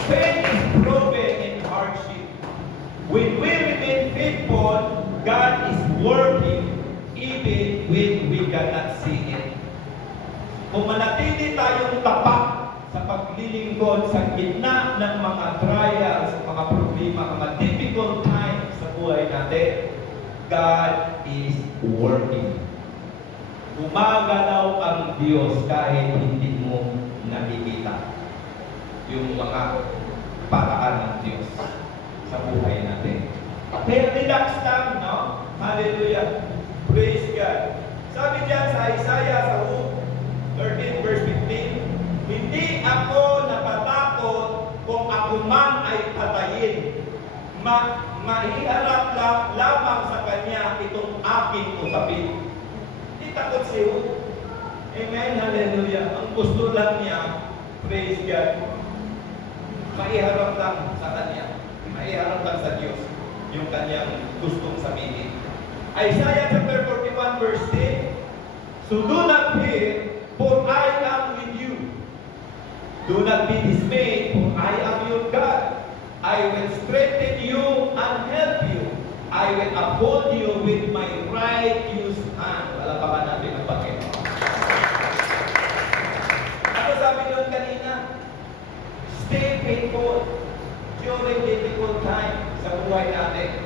Faith is proven in hardship. When we remain faithful, God is working even when we cannot see it. Kung manatili tayong tapat sa paglilingkod sa gitna ng mga trials, mga problema, mga difficult times sa buhay natin, God is working. Gumagalaw ang Diyos kahit hindi mo nakikita yung mga paraan ng Diyos sa buhay natin. Kaya relax lang, no? Hallelujah. Praise God. Sabi diyan sa Isaiah sa 13 verse 15, hindi ako napatakot kung ako man ay patayin. Mahiharap lamang sa Kanya itong aking usapin. Hindi takot siya. Amen, hallelujah. Ang gusto lang niya, praise God, maiharap lang sa Kanya. Maiharap lang sa Diyos yung Kanyang gustong sabihin. Isaiah chapter 41 verse 10, so do not fear, for I am with you. Do not be dismayed, for I am your God. I will strengthen you and help you. I will uphold you with my righteous hand. Palapakan natin ang Panginoon. Ano sabi doon kanina? Stay faithful during difficult time sa buhay natin.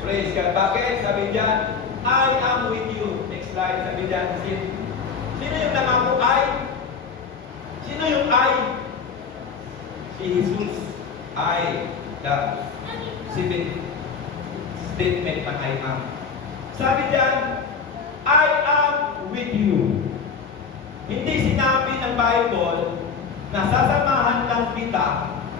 Praise God. Bakit? Sabi diyan, I am with you. Next slide. Sabi diyan, sino yung nangako I? Sino yung I? Si Jesus. I. The statement ng I am. Sabi diyan, I am with you. Hindi sinabi ng Bible na sasamahan lang kita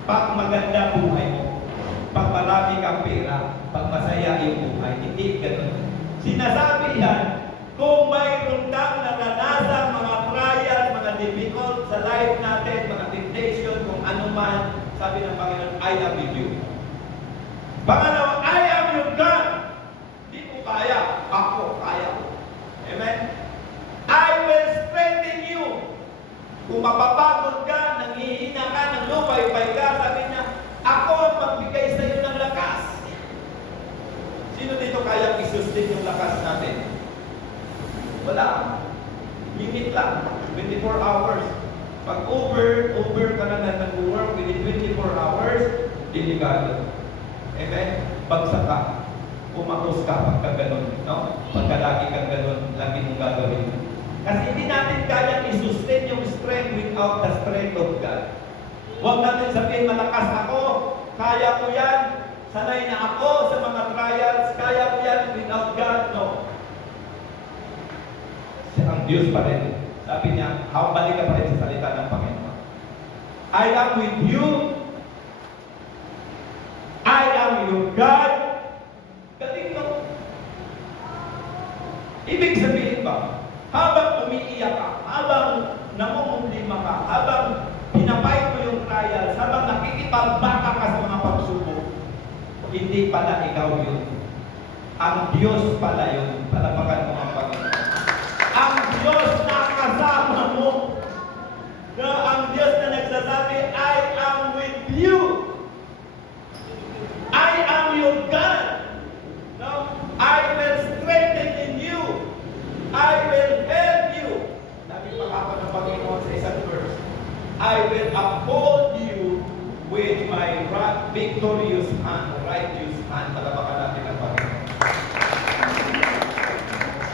pag maganda buhay mo, pag marami kang pera, pag masaya yung buhay. Hindi ganun. Sinasabi yan Kung mayroon kang naranasan mga trial, mga difficult sa life natin, mga temptation, kung ano man, sabi ng Panginoon, I am with you. Pangalawa, I am your God. Di ko kaya, ako kaya ko. Amen? I will strengthen you. Kung mapapagod ka, nanghihina ka, naglupaybay ka, sabi niya, ako ang magbigay sa iyo ng lakas. Sino dito kaya isustain yung lakas natin? Wala. Limit lang. 24 hours. Pag over ka na nag-work within 24 hours, delikado. Amen? Bagsak ka. Pumatos ka pagka ganun. No? Pagka lagi kang ganun, lagi mong gagawin. Kasi hindi natin kaya i-sustain yung strength without the strength of God. Huwag natin sabihin, malakas ako, kaya ko yan, sanay na ako sa mga trials, kaya ko yan without God. No. Ang Diyos pa rin. Sabi niya, balik ka pa rin sa salita ng Panginoon. I am with you. I am your God. Galing mo. Ibig sabihin ba, habang umiiyak ka, habang namumumlima ka, habang pinapay mo yung trials, habang nakikipagbaka ka sa mga pagsubok, hindi pala ikaw yun. Ang Diyos pala yun. Palapakan mo ang Panginoon. Ang Diyos na kasama mo. Na ang Diyos na nagsasabi, I am with you. I am your God. No? I will strengthen in you. I will help you. Sabi pa ako ng Panginoon sa isang verse, I will uphold you with my victorious hand, righteous hand. Palapakan natin ang Panginoon.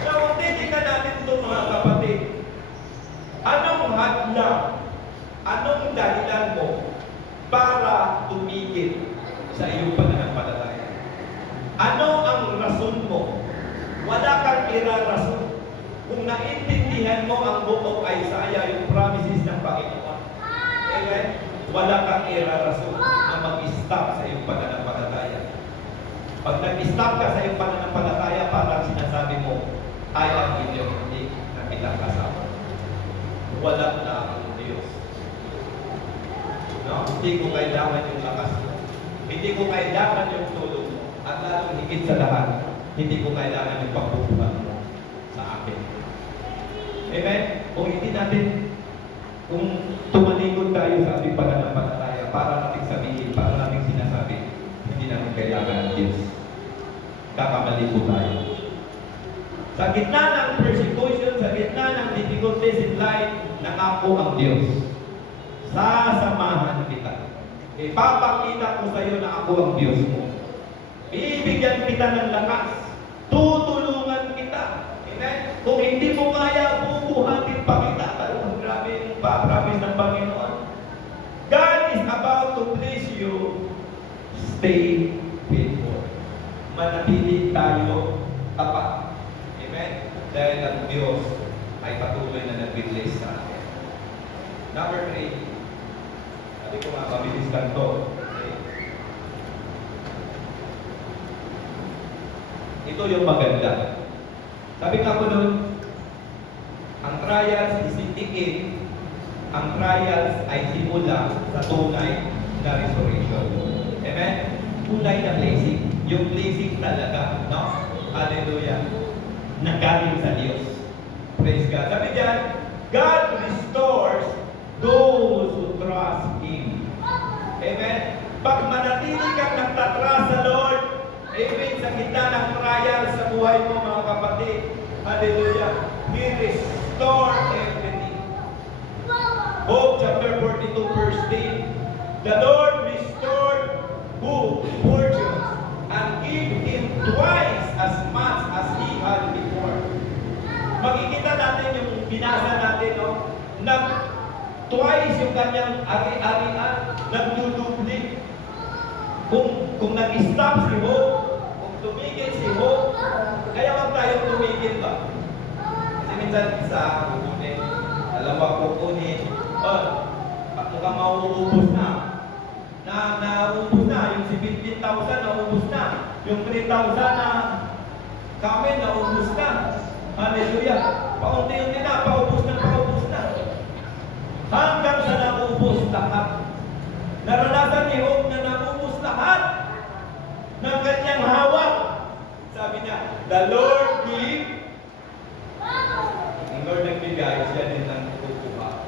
So, titignan natin ito mga kapatid. Anong hadlang, anong dahilan mo para tumigil sa iyong pananampalataya? Ano ang rason mo? Wala kang irarason. Kung naintindihan mo ang book of Isaiah, yung promises ng Panginoon, amen? Wala kang irarason na mag-stop sa iyong pananampalataya. Pag nag-stop ka sa iyong pananampalataya, parang sinasabi mo, I am with you, hindi na kitang kasama. Wala na ang Diyos. No? Hindi ko kailangan yung lakas mo. Hindi ko kailangan yung tulong mo. At lalong higit sa lahat, hindi ko kailangan yung pagbubuhan mo sa akin. Amen? Kung hindi natin, kung tumalikod tayo sa ating pananampalataya, para nating sabihin, para nating sinasabi, hindi natin kailangan ng Diyos. Kakamali po tayo. Sa gitna ng persecution, sa gitna ng difficulties in life, nangako ang Diyos. Sasamahan kita. Ipapakita ko sa iyo na ako ang Diyos mo. Bibigyan kita ng lakas. Tutulungan kita. Amen? Kung hindi mo kaya, bubuhatin pa kita. Grabe yung pa-promise ng Panginoon. God is about to bless you. Stay faithful. Manatili tayo tapat. Amen? Dahil ang Diyos ay patuloy na nag-bless sa atin. Number 3. Sabi ko nga, mabilis lang to. Okay. Ito yung maganda. Sabi nga ko nun, ang trials is indicating, ang trials ay simula sa tunay na restoration. Amen? Tunay na blessing. Yung blessing talaga, no? Hallelujah. Nagaling sa Diyos. Praise God. Sabi diyan, God restores those who trust Him. Amen? Pag manatili kang nagtatrust sa Lord, amen, sa gitna ng trial sa buhay mo mga kapatid, hallelujah, He restores everything. Job chapter 42 verse 10, the Lord restored who? Fortunes, and give him twice as much as he had before. Makikita natin yung binasa natin, no? Twice yung kanyang ari-arian, nagdudubli. Kung nag-stop si Job, kung tumigil si Job, kaya wag tayong tumigil ba? Kasi minsan isa kukunin, dalawa kukunin, mukhang mauubos na. Naubos na, yung 17,000 naubos na, yung 3,000 na kami naubos na. Hallelujah. Paunti-unti na, paubos na. Hanggang sa naubos lahat. Naranasan ni Job na naubos lahat ng kanyang hawak. Sabi niya, the Lord give. Ang Lord nagbigay, siya din ang kukuha.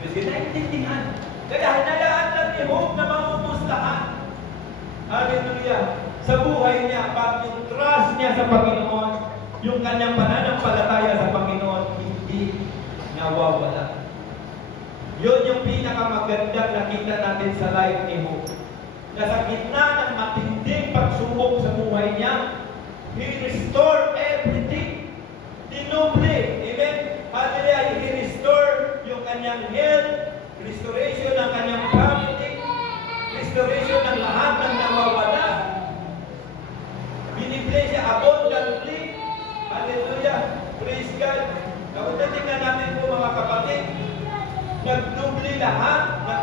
Kasi naintindihan. Kaya hinalaan lang ni Job na maubos lahat. Hallelujah. Sa buhay niya, pag yung trust niya sa Panginoon, yung kanyang pananampalataya sa Panginoon, hindi nawawala. Yun yung pinakamagandang nakita natin sa life ni Job. Na sa gitna ng matinding pagsubok sa buhay niya, He restored everything. Dinoble. Amen? Hallelujah. He restored yung kanyang health, restoration ng kanyang family, restoration ng lahat ng nawawala. Binibless siya abundantly. Hallelujah. Praise God. Kapag tingnan natin po mga kapatid, nagdubli lahat ng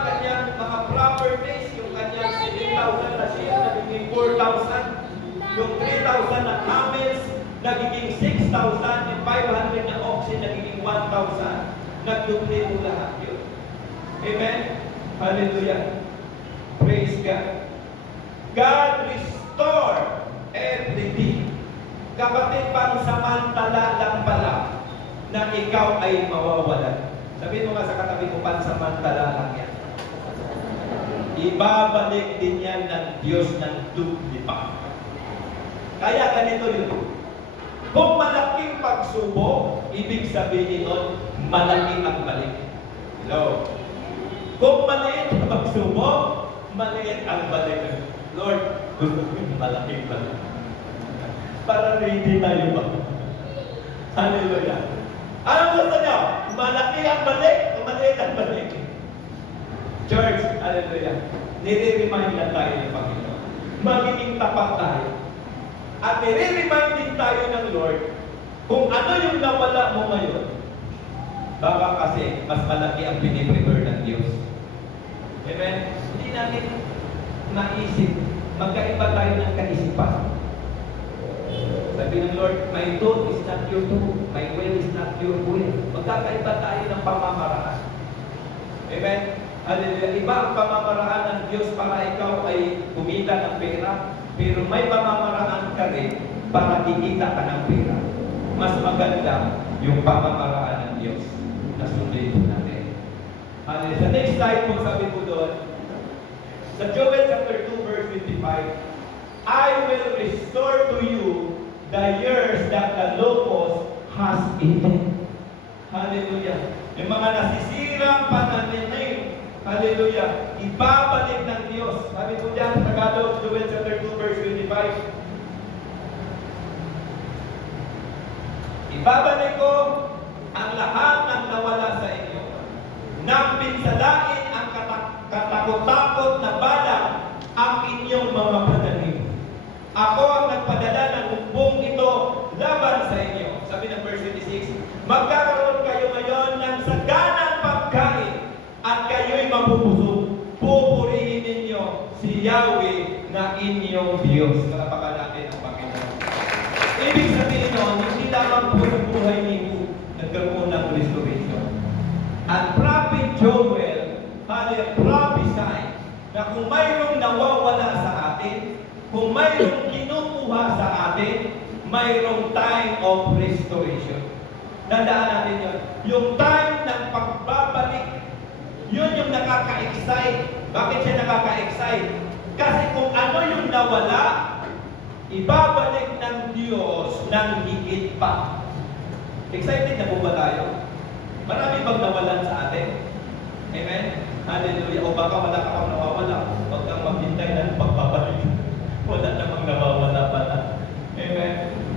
kanyang mga properties, yung kanyang 7,000 na siya, nagiging 4,000. Yung 3,000 na camels, nagiging 6,000. Yung 500 na oxen, nagiging 1,000. Nagdubli po lahat yun. Amen? Hallelujah. Praise God. God restored everything. Kapatid, pansamantala lang pala na ikaw ay mawawalan. Sabihin mo nga sa katabi mo, pansamantala lang yan. Ibabalik din yan ng Diyos ng dubli pa. Kaya ganito yun. Kung malaking pagsubok, ibig sabihin nun, malaki ang balik. Hello? Kung maliit ang pagsubok, maliit ang balik. Lord, gusto ko yung malaking balik. Para ready tayo ba? Hallelujah. Ano gusto niyo? Malaki ang balik o maliit ang balik? Church, hallelujah. Nire-remind lang tayo ng Panginoon. Magiging tapat tayo. At nire-remind din tayo ng Lord kung ano yung nawala mo ngayon. Baka kasi mas malaki ang piniprepare ng Diyos. Amen? Hindi natin naisip. Magkaiba tayo ng kaisipan. Sabi ng Lord, my thought is not your thought. My will is not your will. Magkakaiba tayo ng pamamaraan. Amen? Hallelujah. Iba ang pamamaraan ng Diyos para ikaw ay kumita ng pera, pero may pamamaraan ka rin para kikita ka ng pera. Mas maganda yung pamamaraan ng Diyos na sundin natin. Hallelujah. Sa next slide po, sabi po doon, sa Joel chapter 2 verse 55, I will restore to you the years that the locust has eaten. Hallelujah. Yung mga nasisirang panananim, hallelujah, ibabalik ng Diyos. Sabi po dyan sa Tagalog, Joel chapter 2 verse 25, ibabalik ko ang lahat ng nawala sa inyo, nang pinsalain ang katakot-takot na bala ang inyong mga pananim. Ako ang nagpadala ng umbong ito laban sa inyo. Sabi ng verse 26, magkakaroon kayo ngayon ng saganang pagkain at kayo'y mabubusog. Pupurihin ninyo si Yahweh na inyong Diyos. Napakalapit ang Panginoon. Ibig sabihin nun, hindi lamang po sa buhay ni Job nagkaroon ng restoration. At Prophet Joel had a prophesy na kung mayroong nawawala sa atin, kung mayroong kinukuha sa atin, mayroong time of restoration. Tandaan natin yun. Yung time ng pagbabalik, yun yung nakaka-excite. Bakit siya nakaka-excite? Kasi kung ano yung nawala, ibabalik ng Diyos ng higit pa. Excited na po ba tayo? Marami bang nawalan sa atin? Amen? Hallelujah. O baka wala ka pang nawawala. Huwag kang maghintay ng pagbabalik. Wala namang nawawala pala. Amen?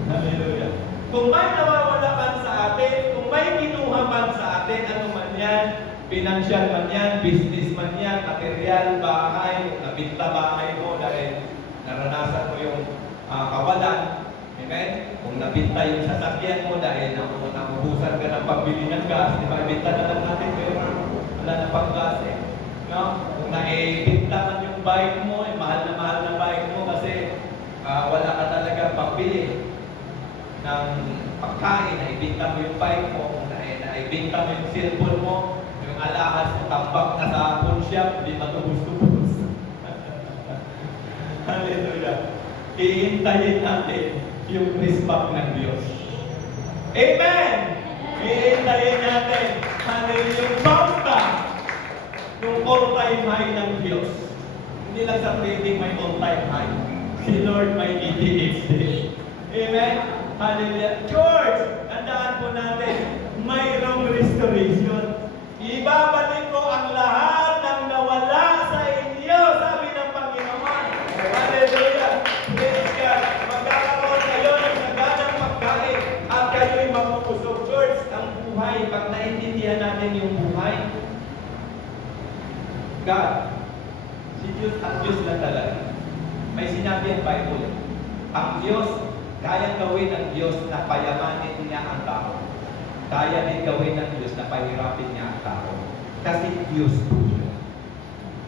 Hallelujah. Kung may nawawala man sa atin, kung may kinuha man sa atin, ano man yan, financial man yan, business man yan, material, bahay, nabinta bahay mo dahil naranasan mo yung kawalan. Amen? Kung nabinta yung sasakyan mo dahil nakubusan ka ng pambili ng gas, di ba? Ibinta na lang natin, pero wala na pang gas eh. No? Kung naibinta man yung bike mo, mahal na bike mo kasi wala ka talaga pambili. ng pagkain, naibinta mo yung bike mo, naibinta mo yung cellphone mo, yung alahas mo, tambak na sa phone shop, hindi matubos-tubos. Hallelujah. Hihintayin natin yung Christmas ng Diyos. Amen! Hihintayin natin, hallelujah, yung bounce back yung all-time high ng Diyos. Hindi lang sa trading may all-time high. Si Lord may ETH din. Amen? Hallelujah. Church, tandaan po natin, mayroong restoration. Ibabalik ko ang lahat ng nawala sa inyo, sabi ng Panginoon. Hallelujah. Praise God. Magkakaroon kayo ng saganang pagkain at kayo'y mapupusog. Church, ang buhay, pag naintindihan natin yung buhay, God, si Diyos at Diyos lang talaga. May sinabi ang Bible, ang Diyos, kaya gawin ng Diyos na payamanin niya ang tao. Kaya din gawin ng Diyos na pahirapin niya ang tao. Kasi Diyos po siya.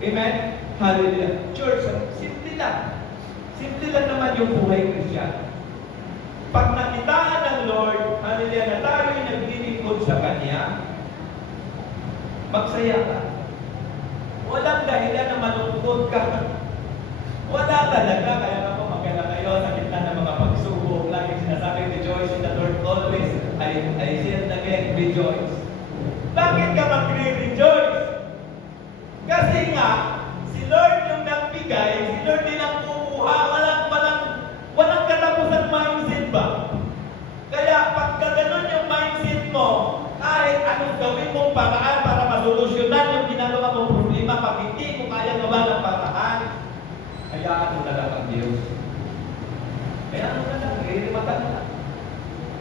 Amen? Hallelujah. Church, simple lang. Simple lang naman yung buhay Kristiyan. Pag nakitaan ng Lord, hallelujah, na tayo'y naglilingkod sa Kanya, magsaya ka. Walang dahilan na malungkot ka. Wala talaga. Kaya ako magkala kayo sa gitna ng mga pagsubok. Laging sinasabi, rejoice in the Lord always. I say it again, rejoice. Bakit ka magre-rejoice? Kasi nga, si Lord yung nagbigay, si Lord din ang kukuha. Walang katapusan mindset ba? Kaya pagka ganun yung mindset mo, kahit anong gawin mong paraan para masolusyonan yung ginagawa mong problema, pag hindi mo kaya gawa ng paraan, hayaan mo na lang ang Diyos. Hayaan mo na lang, ilimatan na lang.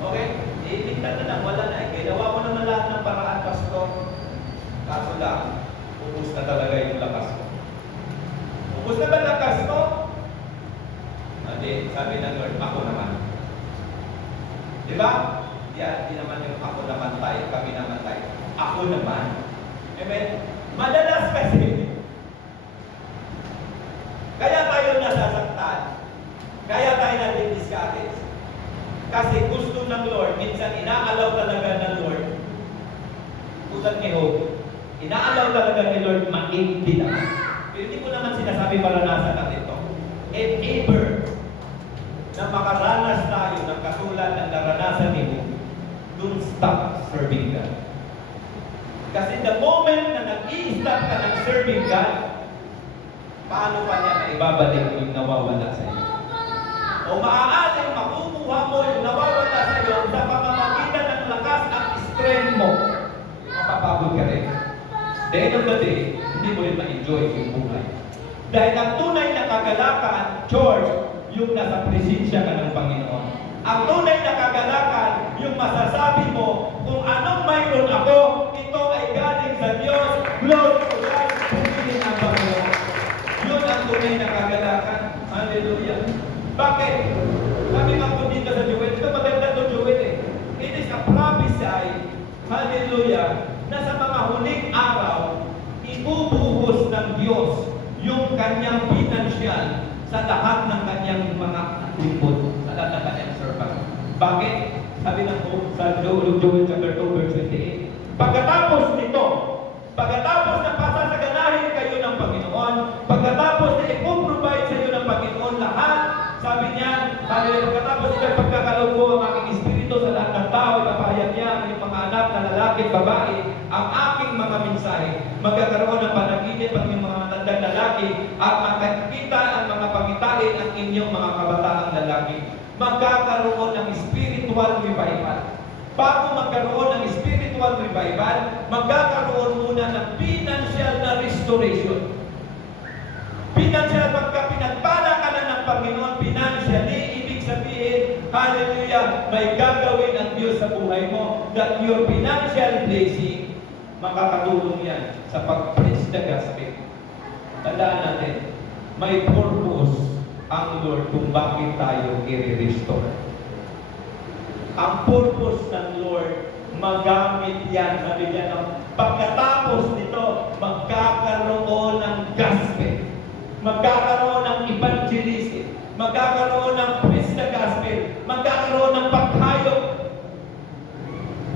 Okay? Ilimatan na lang, wala na. Ginawa mo naman lahat ng paraan, Pastor. Kaso lang, ubus na talaga yung lakas mo. Ubus na ba lakas mo? Hindi, sabi ng Lord, ako naman. Di ba? Yan, di naman yung ako naman tayo, kami naman tayo. Ako naman. Amen? Madalas kasi, kaya tayo nasasaktan. Kaya tayo nadi-discourage. Kasi gusto ng Lord, minsan inaalaw talaga ng Lord. Tulad ni Job, inaalaw talaga ni Lord maigdi naman. Pero hindi ko naman sinasabi maranasan natin ito. If ever na makaranas tayo ng katulad ng naranasan ni Job, don't stop serving God. Kasi the moment na nag-i-stop ka ng serving God, paano pa niya na ibabalik yung nawawala sa iyo? O maaaring makukuha mo yung nawawala sa iyo sa pamamagitan ng lakas at strength mo. Mapapagod ka rin. The end of the day, hindi mo rin ma-enjoy yung buhay. Dahil ang tunay na kagalakan, George, yung nasa presensya ka ng Panginoon. Ang tunay na kagalakan, yung masasabi mo, kung anong mayroon ako, ito ay galing sa Diyos. Glory to God, pumili ang Panginoon. Yun ang tunay na kagalakan. Hallelujah. Bakit? Sabi nga po dito sa Joel, ito maganda ito Joel eh. It is a prophesy, hallelujah, na sa mga huling araw, ibubuhos ng Diyos yung kanyang pinansyal sa lahat ng kanyang mga lingkod, sa lahat ng kanyang servant. Bakit? Sabi ng po sa Joel chapter 2 verse 28, pagkatapos nito, pagkatapos na pasasaganahin kayo ng Panginoon, pagkatapos na ipoprovide sa iyo ng Panginoon lahat, sabi niya, pagkatapos ito ay pagkakalob ko ang aking espiritu sa lahat ng tao, napahayag niya ang inyong mga anak na lalaki at babae, ang aking mga mensahe, magkakaroon ng panaginip ang inyong mga matandang lalaki, at makikita ang mga pangitain ang inyong mga kabataang lalaki. Magkakaroon ng spiritual revival. Bago magkaroon ng spiritual revival, magkakaroon muna ng financial na restoration. Financial, pagka pinagpala ka na ng Panginoon financially, ibig sabihin, hallelujah, may gagawin ang Diyos sa buhay mo, that your financial blessing, makakatulong yan sa pag-preach the gospel. Tandaan natin, may purpose ang Lord kung bakit tayo i-restore. Ang purpose ng Lord, magamit yan. Sabi niya, pagkatapos nito, magkakaroon ng gospel. Magkakaroon ng evangelism. Magkakaroon ng preach the gospel. Magkakaroon ng paghayop.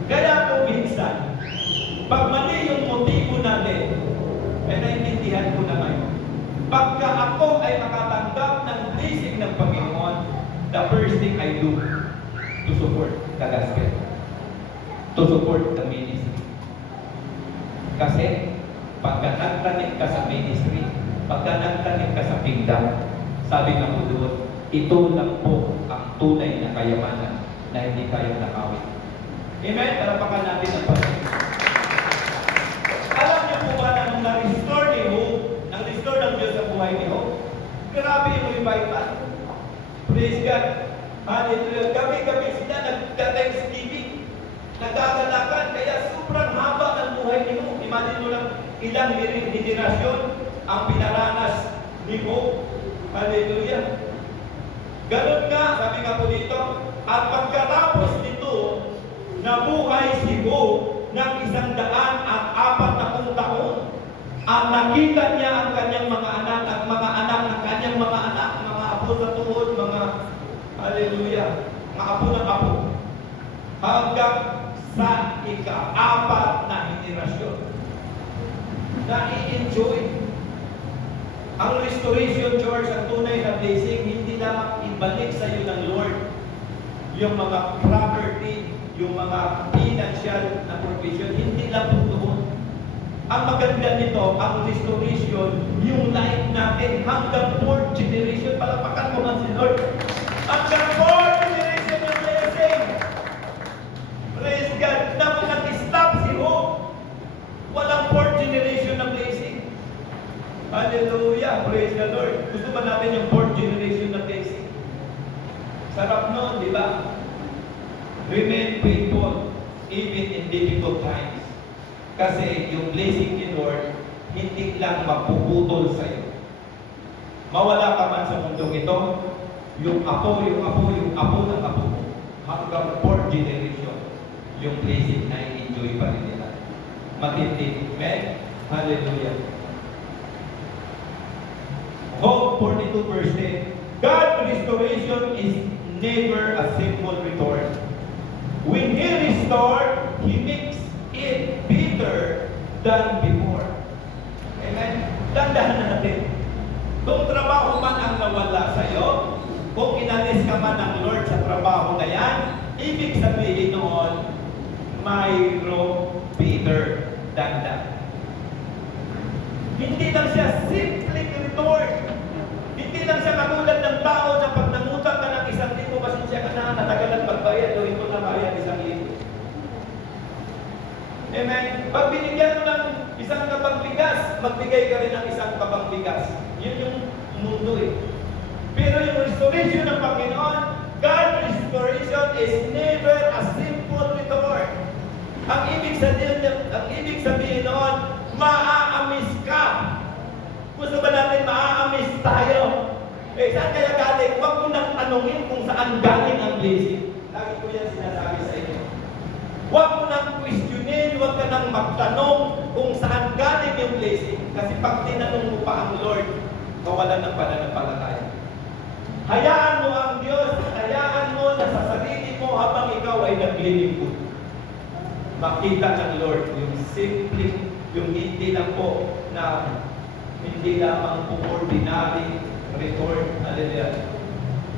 Kaya po minsan, pag mali yung motibo natin, naintindihan ko na ngayon. Pagka ako ay makatanggap ng blessing ng Panginoon, the first thing I do to support the gospel, to support the ministry. Kasi, pagka nagtanim ka sa ministry, pagka nagtanim ka sa kingdom, sabi nga po doon, ito lang po ang tunay na kayamanan na hindi kayang nakawin. Amen? Tarapakan natin ang Panginoon. Alam niyo po ba na nung na-restore ni Job, nang-restore ng Diyos sa buhay ni Job, grabe yung revival. Praise God. Hallelujah. Gabi-gabi sila nagka-thanksgiving, nagagalakan, kaya sobrang haba ng buhay ni Job. Imagine mo lang ilang henerasyon ang pinaranas ni Job. Hallelujah. Ganun nga, sabi nga po dito, at pagkatapos nito, nabuhay si Job ng 140 taon. At nakita niya ang kanyang mga anak at mga anak ng kanyang mga anak, mga apo sa tuhod, mga hallelujah, mga apo ng apo. Hanggang sa ika-4 na henerasyon. Na-i-enjoy. Ang restoration, George, ang tunay na blessing, hindi lamang ibalik sa iyo ng Lord yung mga property, yung mga financial na provision, hindi lang po doon. Ang maganda nito, ang restoration, yung life natin hanggang 4th generation, palapakan mo man si Lord. Hanggang 4th generation ng blessing. Praise God. Nang nag-stop si Job, walang 4th generation ng blessing. Hallelujah. Praise the Lord. Gusto ba natin yung 4th generation ng blessing? Sarap nun, di ba? Remain faithful even in difficult times. Kasi yung blessing ni Lord, hindi lang mapuputol sa iyo. Mawala ka man sa mundong ito, yung apo ng apo mo, hanggang 4th generation, yung blessing na i-enjoy pa rin nila. Matindi. Amen? Hallelujah. Job 42 verse 10. God's restoration is never a simple return. When He restored, He makes it better than before. Amen? Dandahan natin. Kung trabaho man ang nawala sa iyo, kung inalis ka man ng Lord sa trabaho na yan, ibig sabihin noon, mayroong better than that. Hindi lang siya simpleng return. Hindi lang siya katulad ng tao na pag nangutang ka ng 1,000, pasensya ka na, natagalan magbayad, gawin mo na bayad 1,000. Amen? Pag binigyan mo ng isang kabang bigas, magbigay ka rin ng isang kabang bigas. Yun yung mundo eh. Pero yung restoration ng Panginoon, God's restoration is never a simple return. Ang ibig sabihin noon, maaamis ka. Gusto ba natin maaamis tayo? Saan kaya galing? Huwag mo nang tanungin kung saan galing ang blessing. Lagi ko yan sinasabi sa inyo. Huwag mo nang questionin, huwag ka nang magtanong kung saan galing yung blessing. Kasi pag tinanong mo pa ang Lord, kawalan ng pananampalataya. Hayaan mo ang Diyos, hayaan mo na sa sarili mo habang ikaw ay naglilingkod. Makita ng Lord yung simple, yung hindi lang po na hindi lamang po ordinary return. Hallelujah.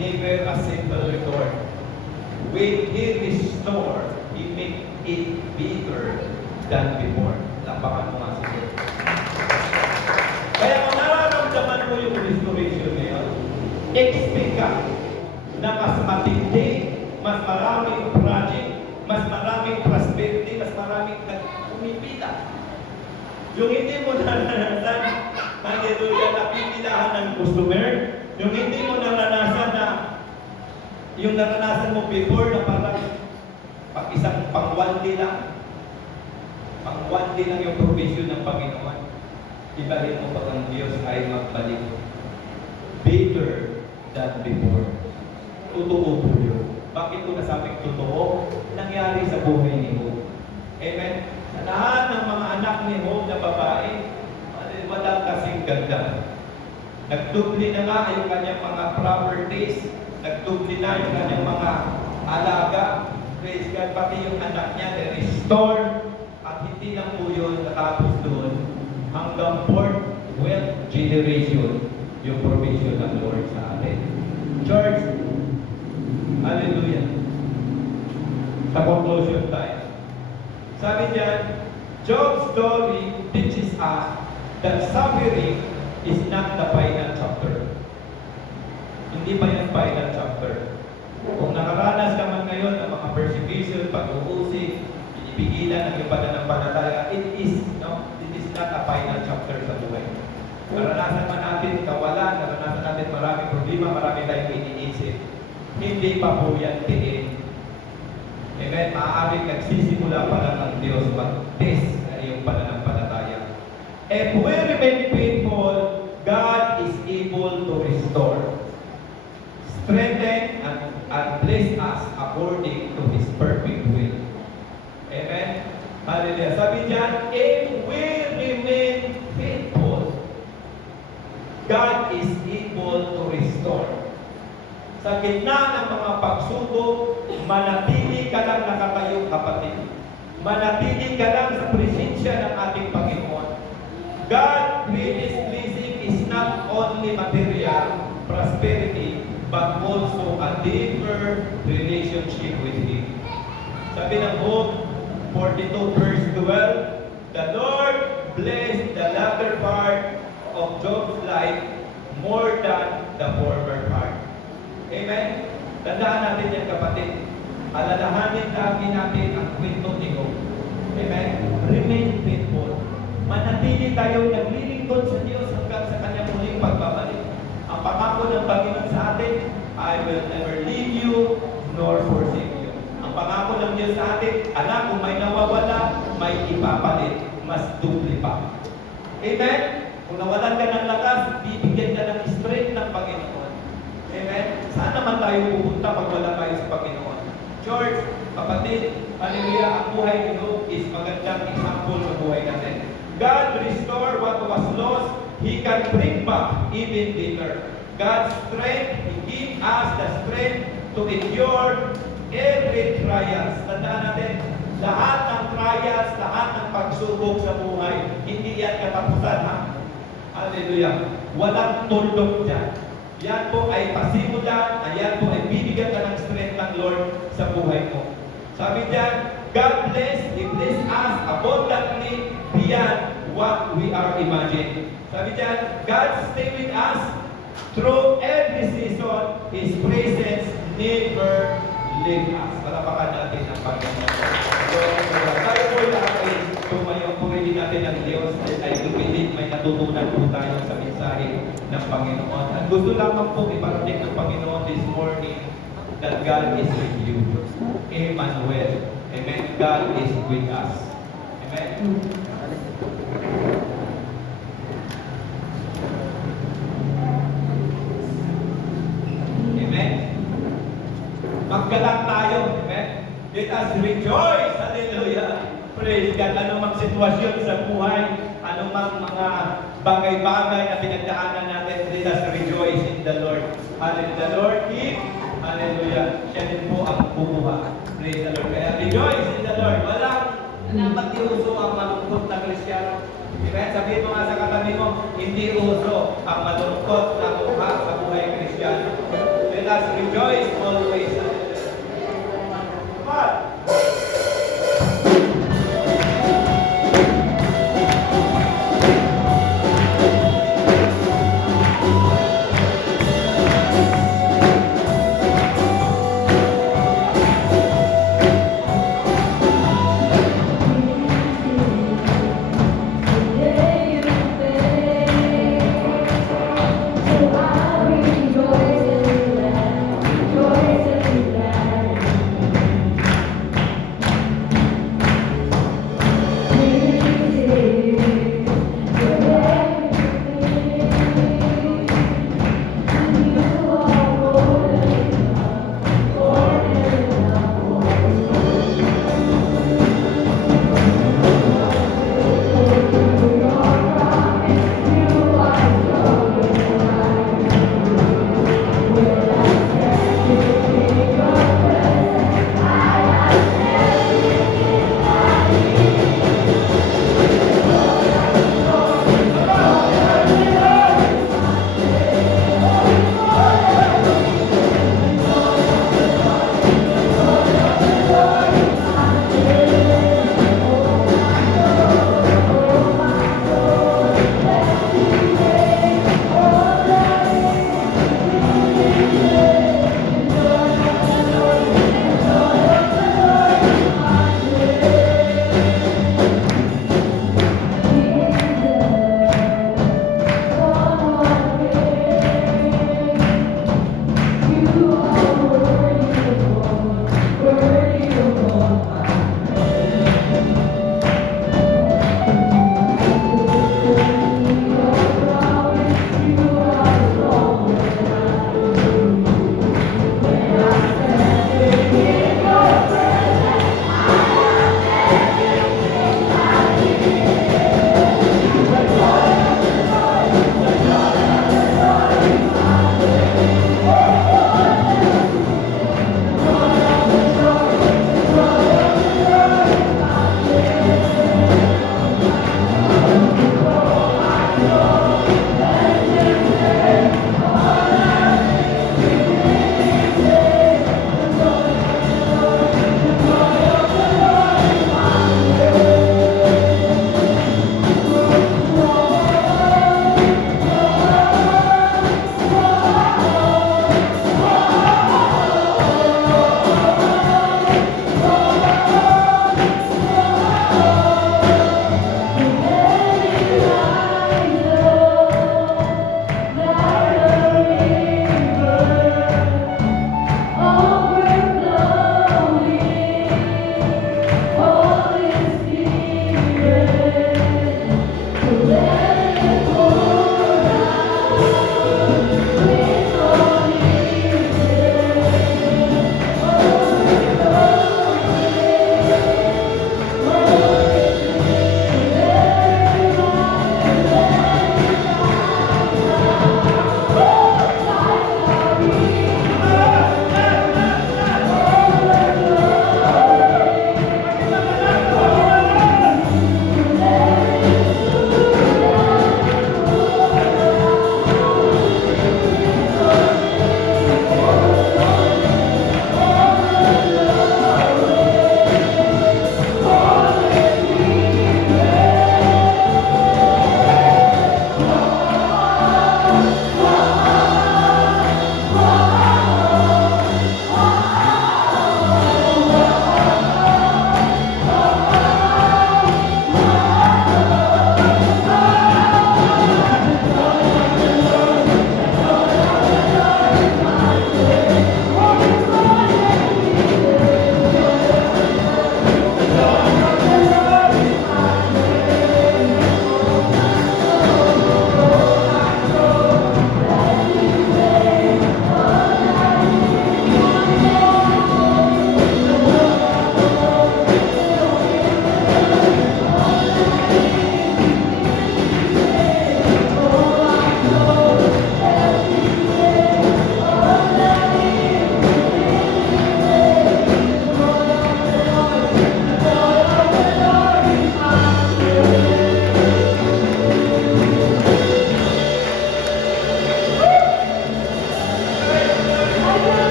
Never a simple return. When He restore, He make it bigger than before. Lampakan mo nga si Lord. Kaya kung nararamdaman mo yung restoration ngayon, expect ka na mas matindi, mas maraming project, mas maraming prosperity, mas maraming umipila. Yung hindi mo naranasan, hallelujah, napipilahan ng customer, yung hindi mo naranasan na, yung naranasan mo before na parang pag isang pang-1 lang, pang-1 lang yung provision ng Panginoon, ibahin mo pag ang Diyos ay magbalik. Better than before. Totoo po yun. Bakit ko nasabing totoo? Nangyari sa buhay ni Job. Amen? Sa lahat ng mga anak ni Job na babae, wala kasing ganda. Nagdubli na nga yung kanyang mga properties, nagdubli na yung kanyang mga alaga, pati yung anak niya na-restore. At hindi lang po yun natapos doon. Hanggang 12th generation yung provision ng Lord sa atin. Church, hallelujah. Sa conclusion tayo. Sabi diyan, Job's story teaches us that suffering is not the final chapter. Hindi pa yan final chapter. Kung nakaranas ka man ngayon ng mga persecution, pag-uusig, pinipigilan ng iyong pananampalataya, it is not a final chapter sa buhay. Naranasan man natin kawalan, naranasan natin maraming problema, marami tayong iniisip. Hindi pa po yan tiin. Amen? Maaaring nagsisimula pa lang ang Diyos mag-test na iyong pananampalataya. If we remain faithful, God is able to restore, strengthen, and bless us according to His perfect will. Amen? Hallelujah. Sabi diyan, if we remain faithful, God is able to restore. Sa gitna ng mga pagsubok, manatili ka lang nakatayo, kapatid. Manatili ka lang sa presensya ng ating Panginoon. God's greatest blessing is not only material prosperity, but also a deeper relationship with Him. Sabi ng Job 42 verse 12, the Lord blessed the latter part of Job's life more than the former part. Amen? Tandaan natin yan, kapatid. Alalahanin lagi natin ang kwento ni Job. Amen? Remain faithful. Manatili tayong naglilingkod sa Diyos hanggang sa Kanyang muling pagbabalik. Ang pangako ng Panginoon sa atin, I will never leave you nor forsake you. Ang pangako ng Diyos sa atin, anak, kung may nawawala, may ipapalit, mas dubli pa. Amen? Kung nawalan ka ng lakas, bibigyan ka ng strength ng Panginoon. Amen? Saan naman tayo pupunta pag wala tayo sa Panginoon? Church, kapatid, hallelujah, ang buhay ni Job is magandang example sa buhay natin. God restore what was lost. He can bring back even better. God's strength, He gives us the strength to endure every trials. Tandaan natin, lahat ng trials, lahat ng pagsubok sa buhay, hindi yan katapusan, ha? Hallelujah. Walang tuldok dyan. Yan po ay pasimulan, yan po ay bibigyan ka ng strength ng Lord sa buhay mo. Sabi diyan, God bless, He bless us abundantly beyond what we are imagining. Sabi diyan, God stay with us through every season. His presence never leave us. Palapakan natin ang Panginoon. So, tayo po lahat ay tumayo, purihin natin ang Diyos ay lumilit, may natutunan po tayo sa mensahe ng Panginoon. At gusto lamang po iparating ng Panginoon this morning that God is with you. Emmanuel. Amen. God is with us. Amen. Amen. Maggalang tayo. Amen. Let us rejoice. Hallelujah. Praise God. Anumang sitwasyon sa buhay, anumang mga bagay-bagay na pinagdaanan natin, let us rejoice in the Lord. Hallelujah. The Lord is, hallelujah, siya din po ang bubuha. Praise the Lord. Kaya rejoice in the Lord. Walang napatiuso ang malungkot na Kristiyano. Amen? Sabihin mo nga sa katabi mo, hindi uso ang malungkot na mukha sa buhay Kristiyano. Let us rejoice always. But, So I will rejoice in the land, rejoice in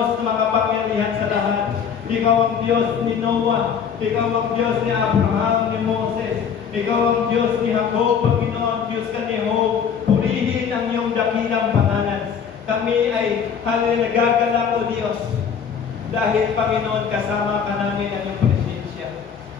Diyos na makapangyarihan sa lahat. Ikaw ang Diyos ni Noah. Ikaw ang Diyos ni Abraham, ni Moses. Ikaw ang Diyos ni Jacob, Panginoon. Diyos ka ni Job. Purihin ang iyong dakilang pangalan. Kami ay nagagalak, O Diyos. Dahil, Panginoon, kasama ka namin ang iyong presensya.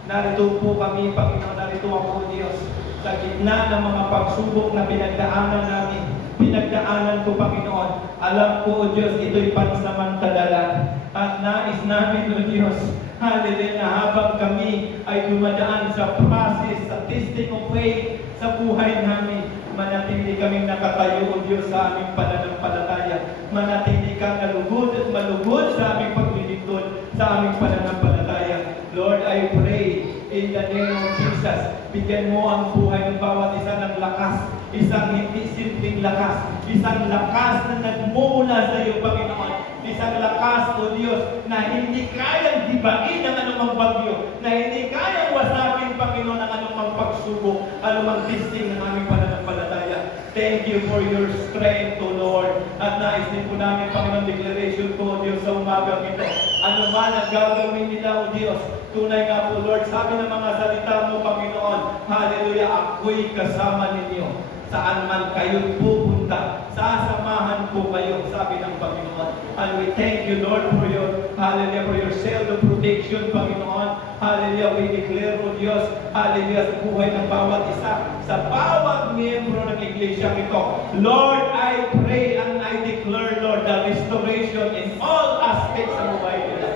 Narito po kami, Panginoon. Narito ako, Diyos. Sa gitna ng mga pagsubok na pinagdaanan namin. Pinagdaanan ko, Panginoon. Alam ko, O Diyos, ito'y pansamantala. At nais namin, O Diyos, hallelujah, na habang kami ay dumadaan sa process, sa testing of faith sa buhay namin, manatili kaming nakatayo, O Diyos, sa aming pananampalataya. Manatili kang nalugod at malugod sa aming paglilingkod, sa aming pananampalataya. Lord, I pray in the name of Jesus, bigyan mo ang buhay ng bawat isa ng lakas, isang hindi simpleng lakas, isang lakas na nagmumula sa iyo, Panginoon. Isang lakas, O Diyos, na hindi kayang dibain ang anumang bagyo, na hindi kayang wasapin, Panginoon, ang anumang pagsubok, anumang testing ng aming pananampalataya. Thank you for your strength, O Lord. At nais din po namin, Panginoon, declaration po, O Diyos, sa umagang ito. Ano man ang gagawin nila, O Diyos, tunay nga po, Lord, sabi ng mga salita mo, Panginoon, hallelujah, ako'y kasama ninyo. Saan man kayo pupunta, sasamahan po kayo, sabi ng Panginoon. And we thank you, Lord, for your, hallelujah, for your shield of protection, Panginoon. Hallelujah, we declare, O Diyos, hallelujah, sa buhay ng bawat isa, sa bawat miyembro ng iglesia ito. Lord, I pray and I declare, Lord, the restoration in all aspects ng buhay nila.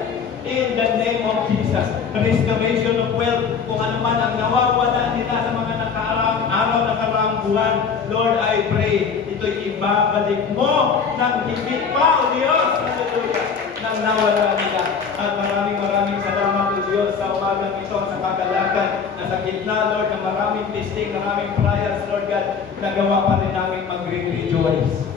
In the name of Jesus, restoration of wealth, kung ano man ang nawawala nila sa mga araw, nakaraang buwan, Lord, I pray, ito'y ibabalik mo ng higit pa, O Diyos, hallelujah, nang nawala nila. At maraming salamat, O Diyos, sa umagang ito, sa kagalakan, na sa gitna, Lord, na maraming testing, maraming trials, Lord God, nagawa pa rin namin mag-rejoice.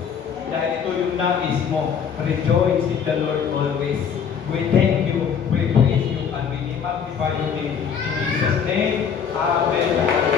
Dahil ito yung nais mo, rejoice in the Lord always. We thank you, we praise you, and we magnify your name. In Jesus' name, Amen.